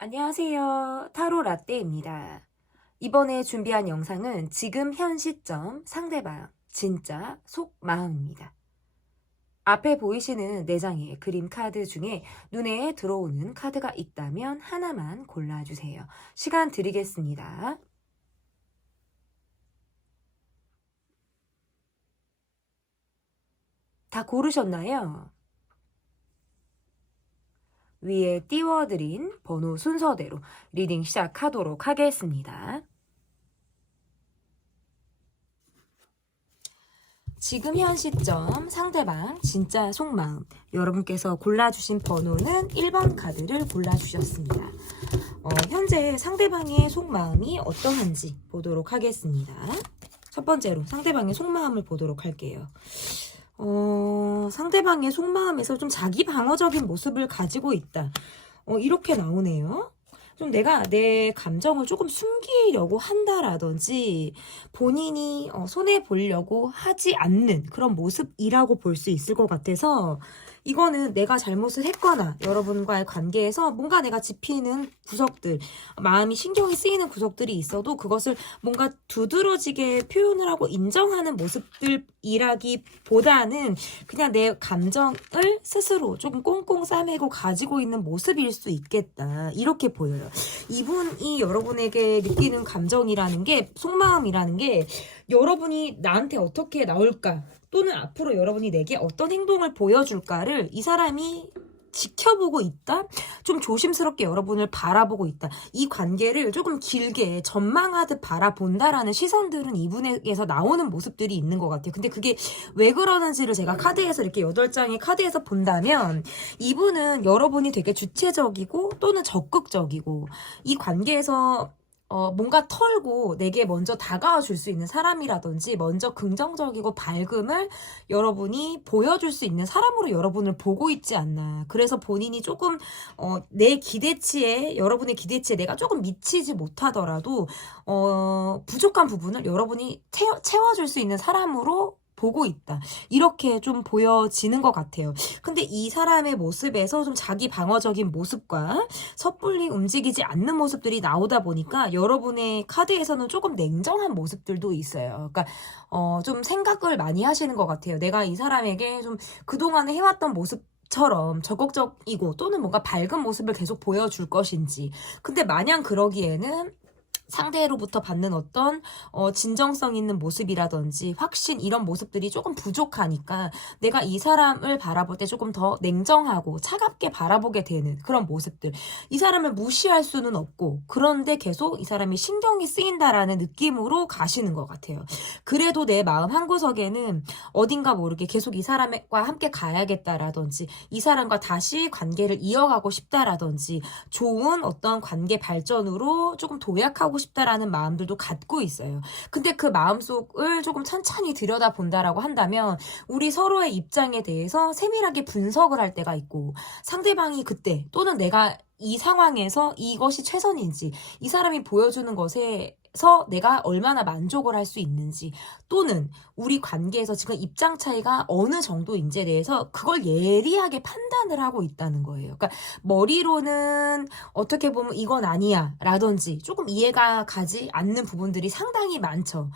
안녕하세요. 타로 라떼입니다. 이번에 준비한 영상은 지금 현 시점 상대방 진짜 속마음입니다. 앞에 보이시는 4장의 그림 카드 중에 눈에 들어오는 카드가 있다면 하나만 골라주세요. 시간 드리겠습니다. 다 고르셨나요? 위에 띄워드린 번호 순서대로 리딩 시작하도록 하겠습니다. 지금 현 시점 상대방 진짜 속마음 여러분께서 골라주신 번호는 1번 카드를 골라주셨습니다. 현재 상대방의 속마음이 어떠한지 보도록 하겠습니다. 첫 번째로 상대방의 속마음을 보도록 할게요. 상대방의 속마음에서 좀 자기 방어적인 모습을 가지고 있다. 이렇게 나오네요. 좀 내가 내 감정을 조금 숨기려고 한다라든지 본인이 손해보려고 하지 않는 그런 모습이라고 볼 수 있을 것 같아서 이거는 내가 잘못을 했거나 여러분과의 관계에서 뭔가 내가 짚히는 구석들, 마음이 신경이 쓰이는 구석들이 있어도 그것을 뭔가 두드러지게 표현을 하고 인정하는 모습들이라기보다는 그냥 내 감정을 스스로 조금 꽁꽁 싸매고 가지고 있는 모습일 수 있겠다. 이렇게 보여요. 이분이 여러분에게 느끼는 감정이라는 게, 속마음이라는 게 여러분이 나한테 어떻게 나올까, 또는 앞으로 여러분이 내게 어떤 행동을 보여줄까를 이 사람이 지켜보고 있다? 좀 조심스럽게 여러분을 바라보고 있다. 이 관계를 조금 길게 전망하듯 바라본다라는 시선들은 이분에게서 나오는 모습들이 있는 것 같아요. 근데 그게 왜 그러는지를 제가 카드에서 이렇게 8장의 카드에서 본다면 이분은 여러분이 되게 주체적이고 또는 적극적이고 이 관계에서 뭔가 털고 내게 먼저 다가와 줄 수 있는 사람이라든지 먼저 긍정적이고 밝음을 여러분이 보여줄 수 있는 사람으로 여러분을 보고 있지 않나. 그래서 본인이 조금 내 기대치에, 여러분의 기대치에 내가 조금 미치지 못하더라도 부족한 부분을 여러분이 채워줄 수 있는 사람으로 보고 있다. 이렇게 좀 보여지는 것 같아요. 근데 이 사람의 모습에서 좀 자기 방어적인 모습과 섣불리 움직이지 않는 모습들이 나오다 보니까 여러분의 카드에서는 조금 냉정한 모습들도 있어요. 그러니까 좀 생각을 많이 하시는 것 같아요. 내가 이 사람에게 좀 그동안에 해왔던 모습처럼 적극적이고 또는 뭔가 밝은 모습을 계속 보여줄 것인지. 근데 마냥 그러기에는 상대로부터 받는 어떤 진정성 있는 모습이라든지 확신 이런 모습들이 조금 부족하니까 내가 이 사람을 바라볼 때 조금 더 냉정하고 차갑게 바라보게 되는 그런 모습들. 이 사람을 무시할 수는 없고 그런데 계속 이 사람이 신경이 쓰인다라는 느낌으로 가시는 것 같아요. 그래도 내 마음 한구석에는 어딘가 모르게 계속 이 사람과 함께 가야겠다라든지 이 사람과 다시 관계를 이어가고 싶다라든지 좋은 어떤 관계 발전으로 조금 도약하고 싶다라는 마음들도 갖고 있어요. 근데 그 마음속을 조금 천천히 들여다본다라고 한다면 우리 서로의 입장에 대해서 세밀하게 분석을 할 때가 있고 상대방이 그때 또는 내가 이 상황에서 이것이 최선인지 이 사람이 보여주는 것에서 내가 얼마나 만족을 할 수 있는지 또는 우리 관계에서 지금 입장 차이가 어느 정도인지에 대해서 그걸 예리하게 판단을 하고 있다는 거예요. 그러니까 머리로는 어떻게 보면 이건 아니야 라든지 조금 이해가 가지 않는 부분들이 상당히 많죠.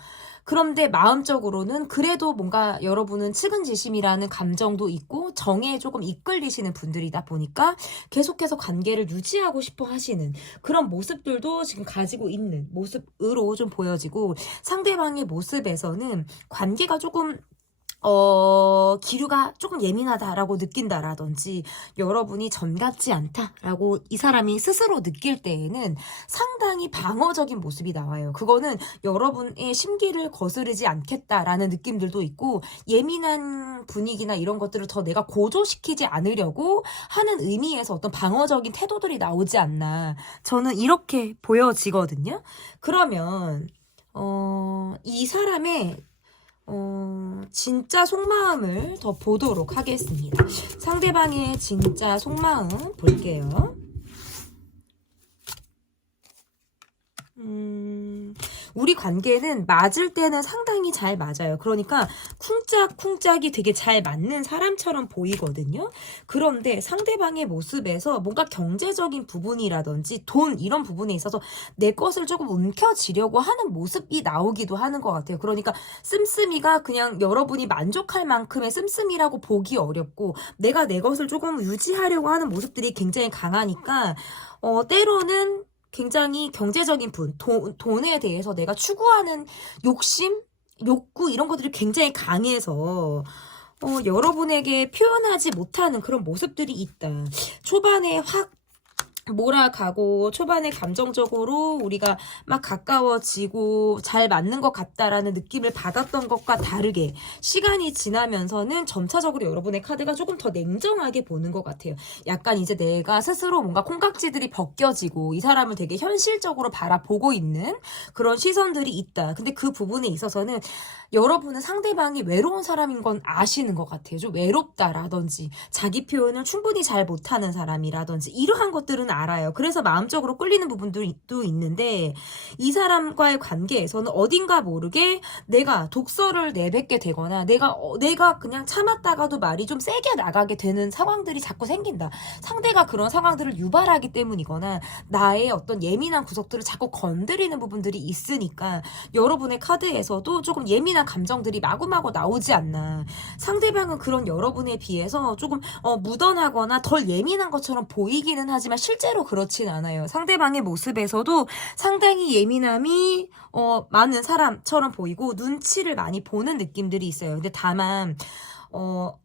그런데 마음적으로는 그래도 뭔가 여러분은 측은지심이라는 감정도 있고 정에 조금 이끌리시는 분들이다 보니까 계속해서 관계를 유지하고 싶어 하시는 그런 모습들도 지금 가지고 있는 모습으로 좀 보여지고 상대방의 모습에서는 관계가 조금 기류가 조금 예민하다라고 느낀다라든지 여러분이 전 같지 않다라고 이 사람이 스스로 느낄 때에는 상당히 방어적인 모습이 나와요. 그거는 여러분의 심기를 거스르지 않겠다라는 느낌들도 있고 예민한 분위기나 이런 것들을 더 내가 고조시키지 않으려고 하는 의미에서 어떤 방어적인 태도들이 나오지 않나. 저는 이렇게 보여지거든요. 그러면 이 사람의 진짜 속마음을 더 보도록 하겠습니다. 상대방의 진짜 속마음 볼게요. 우리 관계는 맞을 때는 상당히 잘 맞아요. 그러니까 쿵짝쿵짝이 되게 잘 맞는 사람처럼 보이거든요. 그런데 상대방의 모습에서 뭔가 경제적인 부분이라든지 돈 이런 부분에 있어서 내 것을 조금 움켜쥐려고 하는 모습이 나오기도 하는 것 같아요. 그러니까 씀씀이가 그냥 여러분이 만족할 만큼의 씀씀이라고 보기 어렵고 내가 내 것을 조금 유지하려고 하는 모습들이 굉장히 강하니까 때로는 굉장히 경제적인 돈에 대해서 내가 추구하는 욕심, 욕구 이런 것들이 굉장히 강해서 여러분에게 표현하지 못하는 그런 모습들이 있다. 초반에 확 몰아가고 초반에 감정적으로 우리가 막 가까워지고 잘 맞는 것 같다라는 느낌을 받았던 것과 다르게 시간이 지나면서는 점차적으로 여러분의 카드가 조금 더 냉정하게 보는 것 같아요. 약간 이제 내가 스스로 뭔가 콩깍지들이 벗겨지고 이 사람을 되게 현실적으로 바라보고 있는 그런 시선들이 있다. 근데 그 부분에 있어서는 여러분은 상대방이 외로운 사람인 건 아시는 것 같아요. 좀 외롭다라든지 자기 표현을 충분히 잘 못하는 사람이라든지 이러한 것들은 알아요. 그래서 마음적으로 끌리는 부분도 있는데 이 사람과의 관계에서는 어딘가 모르게 내가 독서를 내뱉게 되거나 내가 그냥 참았다가도 말이 좀 세게 나가게 되는 상황들이 자꾸 생긴다. 상대가 그런 상황들을 유발하기 때문이거나 나의 어떤 예민한 구석들을 자꾸 건드리는 부분들이 있으니까 여러분의 카드에서도 조금 예민한 감정들이 마구마구 나오지 않나. 상대방은 그런 여러분에 비해서 조금 무던하거나 덜 예민한 것처럼 보이기는 하지만 실제로 그렇진 않아요. 상대방의 모습에서도 상당히 예민함이 많은 사람처럼 보이고 눈치를 많이 보는 느낌들이 있어요. 근데 다만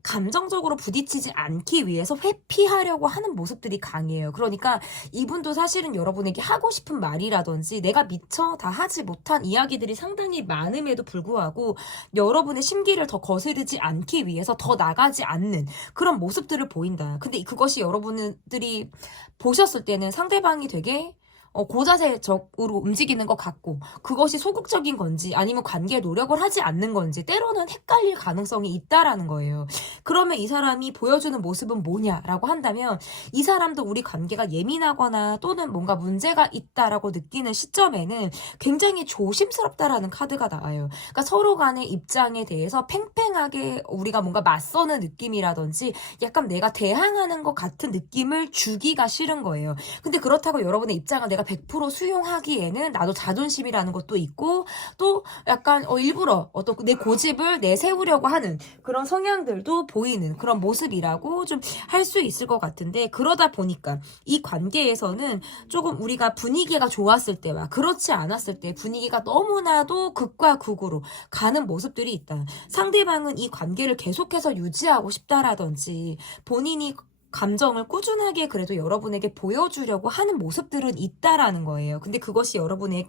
감정적으로 부딪히지 않기 위해서 회피하려고 하는 모습들이 강해요. 그러니까 이분도 사실은 여러분에게 하고 싶은 말이라든지 내가 미처 다 하지 못한 이야기들이 상당히 많음에도 불구하고 여러분의 심기를 더 거스르지 않기 위해서 더 나가지 않는 그런 모습들을 보인다. 근데 그것이 여러분들이 보셨을 때는 상대방이 되게 고자세적으로 움직이는 것 같고 그것이 소극적인 건지 아니면 관계에 노력을 하지 않는 건지 때로는 헷갈릴 가능성이 있다라는 거예요. 그러면 이 사람이 보여주는 모습은 뭐냐라고 한다면 이 사람도 우리 관계가 예민하거나 또는 뭔가 문제가 있다라고 느끼는 시점에는 굉장히 조심스럽다라는 카드가 나와요. 그러니까 서로 간의 입장에 대해서 팽팽하게 우리가 뭔가 맞서는 느낌이라든지 약간 내가 대항하는 것 같은 느낌을 주기가 싫은 거예요. 근데 그렇다고 여러분의 입장을 내가 100% 수용하기에는 나도 자존심이라는 것도 있고 또 약간 일부러 어떤 내 고집을 내세우려고 하는 그런 성향들도 보이는 그런 모습이라고 좀 할 수 있을 것 같은데 그러다 보니까 이 관계에서는 조금 우리가 분위기가 좋았을 때와 그렇지 않았을 때 분위기가 너무나도 극과 극으로 가는 모습들이 있다. 상대방은 이 관계를 계속해서 유지하고 싶다라든지 본인이 감정을 꾸준하게 그래도 여러분에게 보여주려고 하는 모습들은 있다라는 거예요. 근데 그것이 여러분의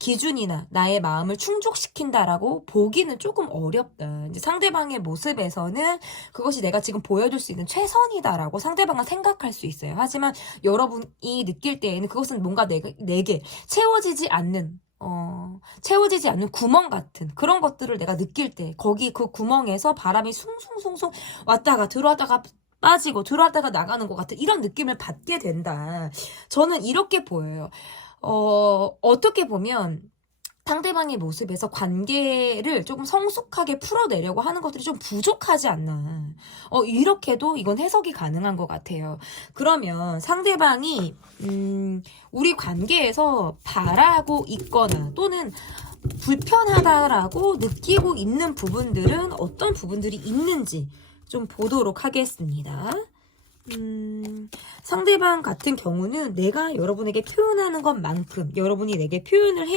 기준이나 나의 마음을 충족시킨다라고 보기는 조금 어렵다. 이제 상대방의 모습에서는 그것이 내가 지금 보여줄 수 있는 최선이다라고 상대방은 생각할 수 있어요. 하지만 여러분이 느낄 때에는 그것은 뭔가 내게 채워지지 않는 구멍 같은 그런 것들을 내가 느낄 때 거기 그 구멍에서 바람이 숭숭숭숭 왔다가 들어왔다가 빠지고 들어왔다가 나가는 것 같은 이런 느낌을 받게 된다. 저는 이렇게 보여요. 어떻게 보면 상대방의 모습에서 관계를 조금 성숙하게 풀어내려고 하는 것들이 좀 부족하지 않나. 이렇게도 이건 해석이 가능한 것 같아요. 그러면 상대방이 우리 관계에서 바라고 있거나 또는 불편하다라고 느끼고 있는 부분들은 어떤 부분들이 있는지 좀 보도록 하겠습니다. 상대방 같은 경우는 내가 여러분에게 표현하는 것만큼 여러분이 내게 표현을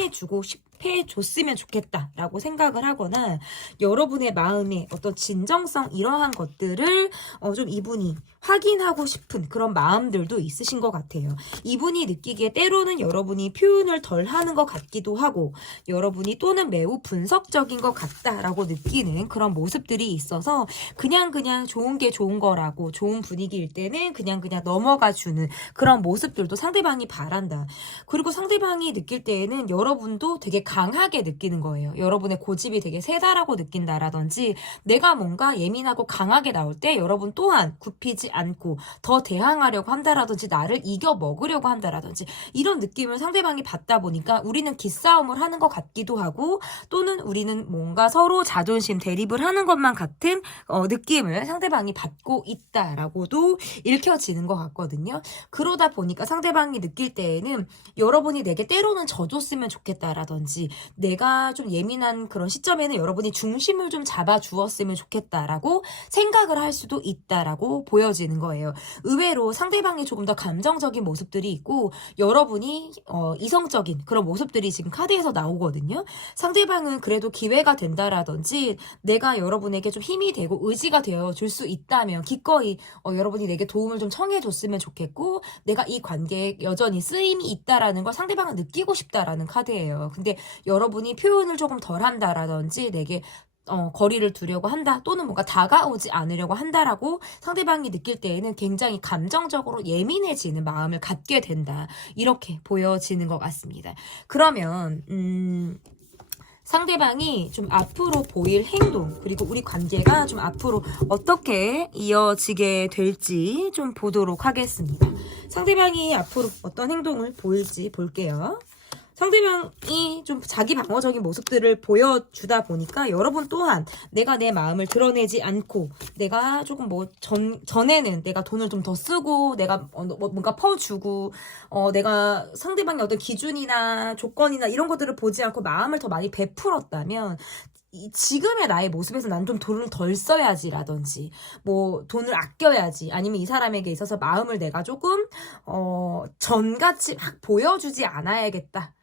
해줬으면 좋겠다라고 생각을 하거나 여러분의 마음의 어떤 진정성 이러한 것들을 좀 이분이 확인하고 싶은 그런 마음들도 있으신 것 같아요. 이분이 느끼기에 때로는 여러분이 표현을 덜 하는 것 같기도 하고 여러분이 또는 매우 분석적인 것 같다라고 느끼는 그런 모습들이 있어서 그냥 좋은 게 좋은 거라고 좋은 분위기일 때는 그냥 넘어가주는 그런 모습들도 상대방이 바란다. 그리고 상대방이 느낄 때에는 여러분도 되게 강하게 느끼는 거예요. 여러분의 고집이 되게 세다라고 느낀다라든지 내가 뭔가 예민하고 강하게 나올 때 여러분 또한 굽히지 않고 더 대항하려고 한다라든지 나를 이겨 먹으려고 한다라든지 이런 느낌을 상대방이 받다 보니까 우리는 기싸움을 하는 것 같기도 하고 또는 우리는 뭔가 서로 자존심 대립을 하는 것만 같은 느낌을 상대방이 받고 있다라고도 읽혀지는 것 같거든요. 그러다 보니까 상대방이 느낄 때에는 여러분이 내게 때로는 져줬으면 좋겠다라든지 내가 좀 예민한 그런 시점에는 여러분이 중심을 좀 잡아주었으면 좋겠다라고 생각을 할 수도 있다라고 보여지는 거예요. 의외로 상대방이 조금 더 감정적인 모습들이 있고 여러분이 이성적인 그런 모습들이 지금 카드에서 나오거든요. 상대방은 그래도 기회가 된다라든지 내가 여러분에게 좀 힘이 되고 의지가 되어 줄 수 있다면 기꺼이 여러분이 내게 도움을 좀 청해 줬으면 좋겠고 내가 이 관계에 여전히 쓰임이 있다라는 걸 상대방은 느끼고 싶다라는 카드예요. 근데 여러분이 표현을 조금 덜 한다라든지 내게 거리를 두려고 한다 또는 뭔가 다가오지 않으려고 한다라고 상대방이 느낄 때에는 굉장히 감정적으로 예민해지는 마음을 갖게 된다. 이렇게 보여지는 것 같습니다. 그러면 상대방이 좀 앞으로 보일 행동 그리고 우리 관계가 좀 앞으로 어떻게 이어지게 될지 좀 보도록 하겠습니다. 상대방이 앞으로 어떤 행동을 보일지 볼게요. 상대방이 좀 자기 방어적인 모습들을 보여주다 보니까 여러분 또한 내가 내 마음을 드러내지 않고 내가 조금 전에는 내가 돈을 좀 더 쓰고 내가 뭔가 퍼주고 내가 상대방의 어떤 기준이나 조건이나 이런 것들을 보지 않고 마음을 더 많이 베풀었다면 지금의 나의 모습에서 난 좀 돈을 덜 써야지라든지 뭐 돈을 아껴야지 아니면 이 사람에게 있어서 마음을 내가 조금 전같이 막 보여주지 않아야겠다.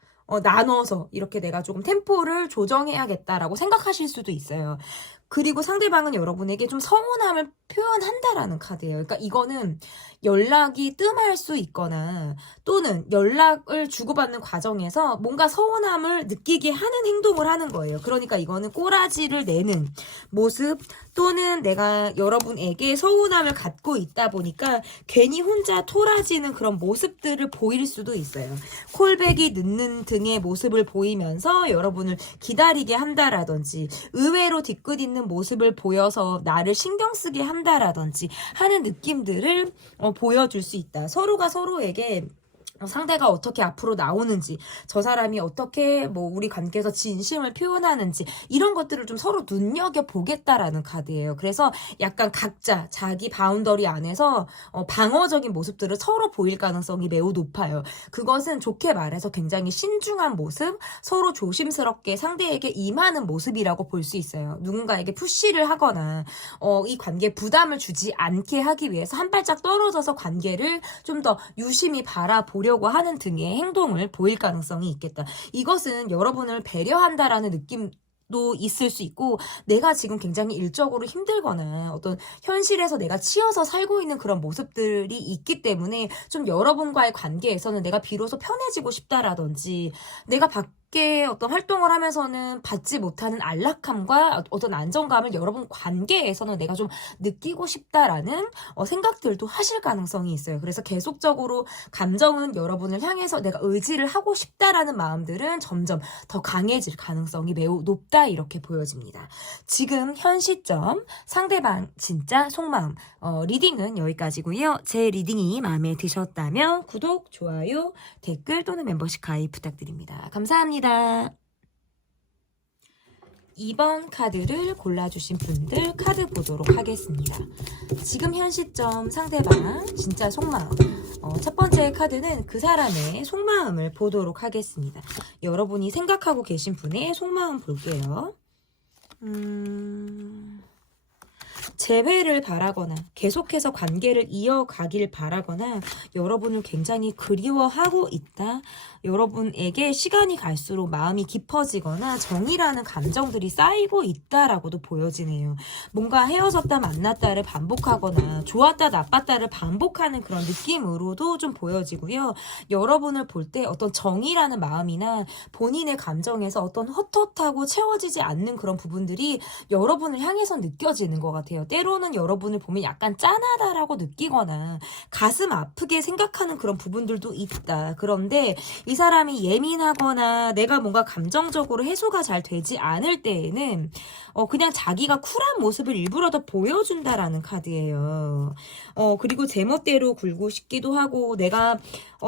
나눠서 이렇게 내가 조금 템포를 조정해야겠다라고 생각하실 수도 있어요. 그리고 상대방은 여러분에게 좀 서운함을 표현한다라는 카드예요. 그러니까 이거는 연락이 뜸할 수 있거나 또는 연락을 주고받는 과정에서 뭔가 서운함을 느끼게 하는 행동을 하는 거예요. 그러니까 이거는 꼬라지를 내는 모습 또는 내가 여러분에게 서운함을 갖고 있다 보니까 괜히 혼자 토라지는 그런 모습들을 보일 수도 있어요. 콜백이 늦는 등의 모습을 보이면서 여러분을 기다리게 한다라든지 의외로 뒤끝 있는 모습을 보여서 나를 신경 쓰게 한다라든지 하는 느낌들을 보여줄 수 있다. 서로가 서로에게 상대가 어떻게 앞으로 나오는지 저 사람이 어떻게 우리 관계에서 진심을 표현하는지 이런 것들을 좀 서로 눈여겨보겠다라는 카드예요. 그래서 약간 각자 자기 바운더리 안에서 방어적인 모습들을 서로 보일 가능성이 매우 높아요. 그것은 좋게 말해서 굉장히 신중한 모습, 서로 조심스럽게 상대에게 임하는 모습이라고 볼 수 있어요. 누군가에게 푸시를 하거나 이 관계에 부담을 주지 않게 하기 위해서 한 발짝 떨어져서 관계를 좀 더 유심히 바라보려고 하는 등의 행동을 보일 가능성이 있겠다. 이것은 여러분을 배려한다라는 느낌도 있을 수 있고 내가 지금 굉장히 일적으로 힘들거나 어떤 현실에서 내가 치여서 살고 있는 그런 모습들이 있기 때문에 좀 여러분과의 관계에서는 내가 비로소 편해지고 싶다라든지 내가 밖에 어떤 활동을 하면서는 받지 못하는 안락함과 어떤 안정감을 여러분 관계에서는 내가 좀 느끼고 싶다라는 생각들도 하실 가능성이 있어요. 그래서 계속적으로 감정은 여러분을 향해서 내가 의지를 하고 싶다라는 마음들은 점점 더 강해질 가능성이 매우 높다 이렇게 보여집니다. 지금 현 시점 상대방 진짜 속마음 리딩은 여기까지고요. 제 리딩이 마음에 드셨다면 구독, 좋아요, 댓글 또는 멤버십 가입 부탁드립니다. 감사합니다. 2번 카드를 골라주신 분들 카드 보도록 하겠습니다. 지금 현 시점 상대방 진짜 속마음 첫 번째 카드는 그 사람의 속마음을 보도록 하겠습니다. 여러분이 생각하고 계신 분의 속마음 볼게요. 재회를 바라거나 계속해서 관계를 이어가길 바라거나 여러분을 굉장히 그리워하고 있다. 여러분에게 시간이 갈수록 마음이 깊어지거나 정이라는 감정들이 쌓이고 있다라고도 보여지네요. 뭔가 헤어졌다 만났다를 반복하거나 좋았다 나빴다를 반복하는 그런 느낌으로도 좀 보여지고요. 여러분을 볼 때 어떤 정이라는 마음이나 본인의 감정에서 어떤 헛헛하고 채워지지 않는 그런 부분들이 여러분을 향해서 느껴지는 것 같아요. 때로는 여러분을 보면 약간 짠하다라고 느끼거나 가슴 아프게 생각하는 그런 부분들도 있다. 그런데 이 사람이 예민하거나 내가 뭔가 감정적으로 해소가 잘 되지 않을 때에는 그냥 자기가 쿨한 모습을 일부러 더 보여준다라는 카드예요. 그리고 제멋대로 굴고 싶기도 하고 내가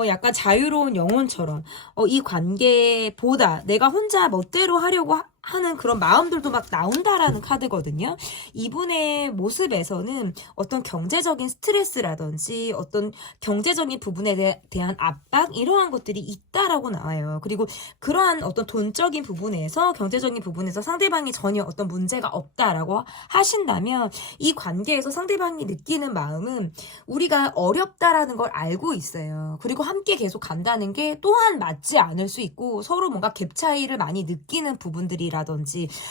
약간 자유로운 영혼처럼 이 관계보다 내가 혼자 멋대로 하려고 하는 그런 마음들도 막 나온다라는 카드거든요. 이분의 모습에서는 어떤 경제적인 스트레스라든지 어떤 경제적인 부분에 대한 압박 이러한 것들이 있다라고 나와요. 그리고 그러한 어떤 돈적인 부분에서 경제적인 부분에서 상대방이 전혀 어떤 문제가 없다라고 하신다면 이 관계에서 상대방이 느끼는 마음은 우리가 어렵다라는 걸 알고 있어요. 그리고 함께 계속 간다는 게 또한 맞지 않을 수 있고 서로 뭔가 갭 차이를 많이 느끼는 부분들이라든지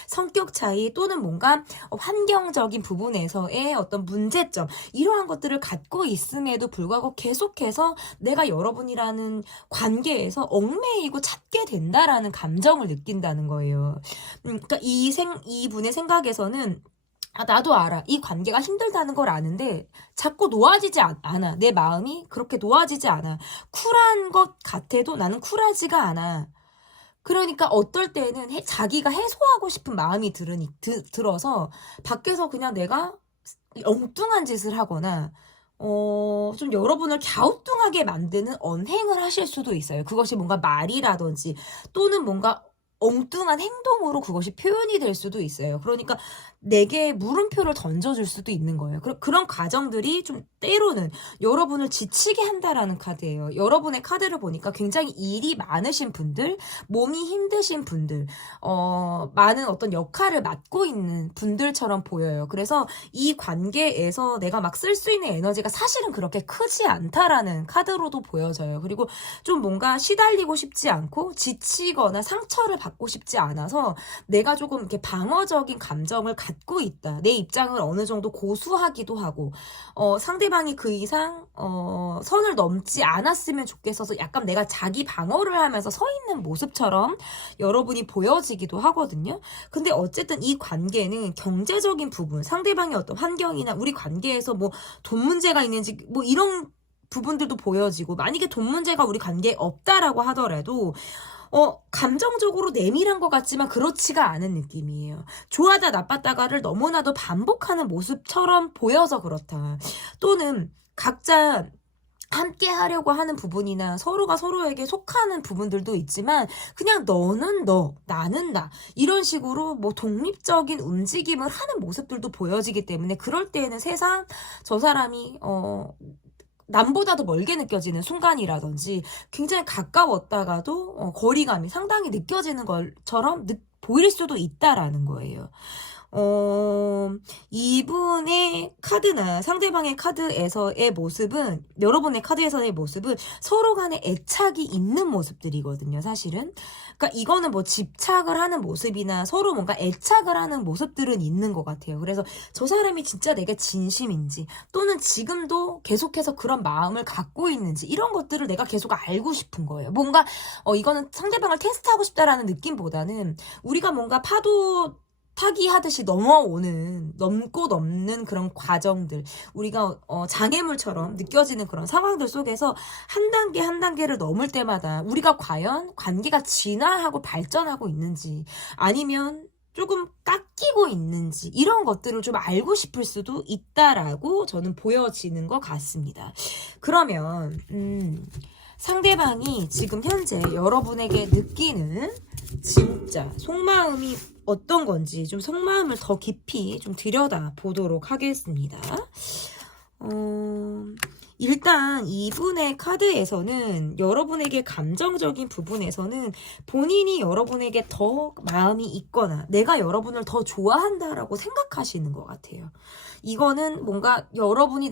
성격 차이 또는 뭔가 환경적인 부분에서의 어떤 문제점 이러한 것들을 갖고 있음에도 불구하고 계속해서 내가 여러분이라는 관계에서 얽매이고 찾게 된다라는 감정을 느낀다는 거예요. 그러니까 이분의 생각에서는 나도 알아. 이 관계가 힘들다는 걸 아는데 자꾸 놓아지지 않아. 내 마음이 그렇게 놓아지지 않아. 쿨한 것 같아도 나는 쿨하지가 않아. 그러니까 어떨 때는 자기가 해소하고 싶은 마음이 들어서 밖에서 그냥 내가 엉뚱한 짓을 하거나 좀 여러분을 갸우뚱하게 만드는 언행을 하실 수도 있어요. 그것이 뭔가 말이라든지 또는 뭔가 엉뚱한 행동으로 그것이 표현이 될 수도 있어요. 그러니까 내게 물음표를 던져줄 수도 있는 거예요. 그런 과정들이 좀 때로는 여러분을 지치게 한다라는 카드예요. 여러분의 카드를 보니까 굉장히 일이 많으신 분들, 몸이 힘드신 분들, 많은 어떤 역할을 맡고 있는 분들처럼 보여요. 그래서 이 관계에서 내가 막 쓸 수 있는 에너지가 사실은 그렇게 크지 않다라는 카드로도 보여져요. 그리고 좀 뭔가 시달리고 싶지 않고 지치거나 상처를 받고 싶지 않아서 내가 조금 이렇게 방어적인 감정을 갖고 있다. 내 입장을 어느 정도 고수하기도 하고 상대방이 그 이상 선을 넘지 않았으면 좋겠어서 약간 내가 자기 방어를 하면서 서 있는 모습처럼 여러분이 보여지기도 하거든요. 근데 어쨌든 이 관계는 경제적인 부분, 상대방의 어떤 환경이나 우리 관계에서 뭐 돈 문제가 있는지 뭐 이런 부분들도 보여지고 만약에 돈 문제가 우리 관계에 없다라고 하더라도 감정적으로 내밀한 것 같지만 그렇지가 않은 느낌이에요. 좋아다 나빴다가를 너무나도 반복하는 모습처럼 보여서 그렇다. 또는 각자 함께 하려고 하는 부분이나 서로가 서로에게 속하는 부분들도 있지만 그냥 너는 너, 나는 나 이런 식으로 뭐 독립적인 움직임을 하는 모습들도 보여지기 때문에 그럴 때에는 세상 저 사람이 남보다도 멀게 느껴지는 순간이라든지 굉장히 가까웠다가도 거리감이 상당히 느껴지는 것처럼 보일 수도 있다라는 거예요. 이분의 카드나 상대방의 카드에서의 모습은 여러분의 카드에서의 모습은 서로 간에 애착이 있는 모습들이거든요, 사실은. 그러니까 이거는 뭐 집착을 하는 모습이나 서로 뭔가 애착을 하는 모습들은 있는 것 같아요. 그래서 저 사람이 진짜 내게 진심인지 또는 지금도 계속해서 그런 마음을 갖고 있는지 이런 것들을 내가 계속 알고 싶은 거예요. 뭔가 이거는 상대방을 테스트하고 싶다라는 느낌보다는 우리가 뭔가 파도 타기 하듯이 넘고 넘는 그런 과정들, 우리가 장애물처럼 느껴지는 그런 상황들 속에서 한 단계 한 단계를 넘을 때마다 우리가 과연 관계가 진화하고 발전하고 있는지 아니면 조금 깎이고 있는지 이런 것들을 좀 알고 싶을 수도 있다라고 저는 보여지는 것 같습니다. 그러면 상대방이 지금 현재 여러분에게 느끼는 진짜 속마음이 어떤 건지 좀 속마음을 더 깊이 좀 들여다 보도록 하겠습니다. 일단 이분의 카드에서는 여러분에게 감정적인 부분에서는 본인이 여러분에게 더 마음이 있거나 내가 여러분을 더 좋아한다라고 생각하시는 것 같아요. 이거는 뭔가 여러분이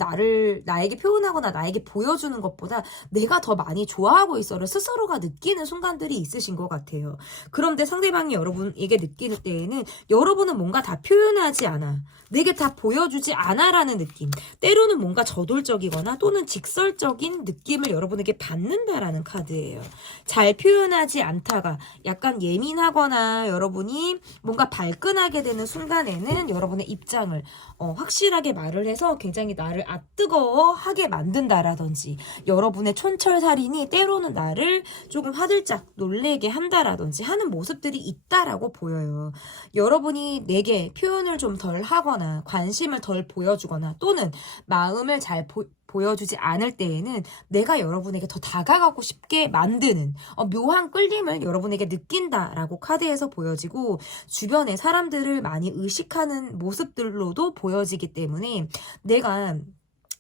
나에게 표현하거나 나에게 보여주는 것보다 내가 더 많이 좋아하고 있어를 스스로가 느끼는 순간들이 있으신 것 같아요. 그런데 상대방이 여러분에게 느끼는 때에는 여러분은 뭔가 다 표현하지 않아. 내게 다 보여주지 않아라는 느낌. 때로는 뭔가 저돌적이거나 또는 직설적인 느낌을 여러분에게 받는다라는 카드예요. 잘 표현하지 않다가 약간 예민하거나 여러분이 뭔가 발끈하게 되는 순간에는 여러분의 입장을 확실히 확실하게 말을 해서 굉장히 나를 뜨거워하게 만든다라든지 여러분의 촌철살인이 때로는 나를 조금 화들짝 놀래게 한다라든지 하는 모습들이 있다라고 보여요. 여러분이 내게 표현을 좀 덜 하거나 관심을 덜 보여주거나 또는 마음을 잘 보여주지 않을 때에는 내가 여러분에게 더 다가가고 싶게 만드는 묘한 끌림을 여러분에게 느낀다라고 카드에서 보여지고 주변의 사람들을 많이 의식하는 모습들로도 보여지기 때문에 내가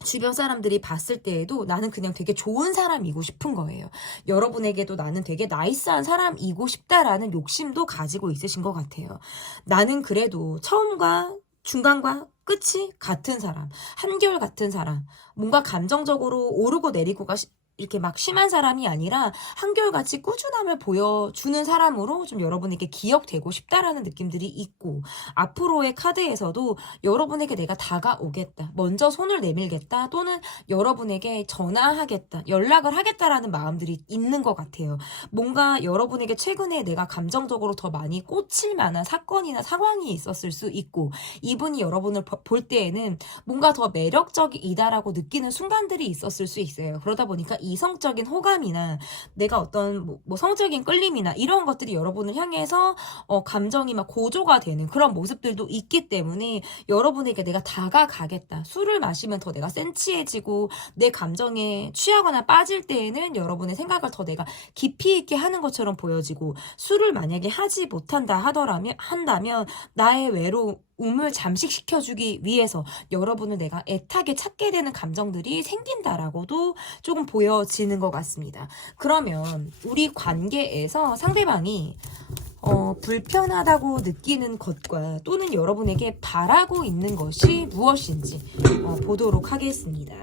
주변 사람들이 봤을 때에도 나는 그냥 되게 좋은 사람이고 싶은 거예요. 여러분에게도 나는 되게 나이스한 사람이고 싶다라는 욕심도 가지고 있으신 것 같아요. 나는 그래도 처음과 중간과 끝이 같은 사람, 한결같은 사람, 뭔가 감정적으로 오르고 내리고가 이렇게 막 심한 사람이 아니라 한결같이 꾸준함을 보여주는 사람으로 좀 여러분에게 기억되고 싶다라는 느낌들이 있고 앞으로의 카드에서도 여러분에게 내가 다가오겠다, 먼저 손을 내밀겠다 또는 여러분에게 전화하겠다, 연락을 하겠다라는 마음들이 있는 것 같아요. 뭔가 여러분에게 최근에 내가 감정적으로 더 많이 꽂힐 만한 사건이나 상황이 있었을 수 있고 이분이 여러분을 볼 때에는 뭔가 더 매력적이다라고 느끼는 순간들이 있었을 수 있어요. 그러다 보니까 이성적인 호감이나 내가 어떤 뭐 성적인 끌림이나 이런 것들이 여러분을 향해서 감정이 막 고조가 되는 그런 모습들도 있기 때문에 여러분에게 내가 다가가겠다. 술을 마시면 더 내가 센치해지고 내 감정에 취하거나 빠질 때에는 여러분의 생각을 더 내가 깊이 있게 하는 것처럼 보여지고 술을 만약에 하지 못한다 한다면 나의 외로움을 잠식시켜주기 위해서 여러분을 내가 애타게 찾게 되는 감정들이 생긴다라고도 조금 보여지는 것 같습니다. 그러면 우리 관계에서 상대방이 불편하다고 느끼는 것과 또는 여러분에게 바라고 있는 것이 무엇인지 보도록 하겠습니다.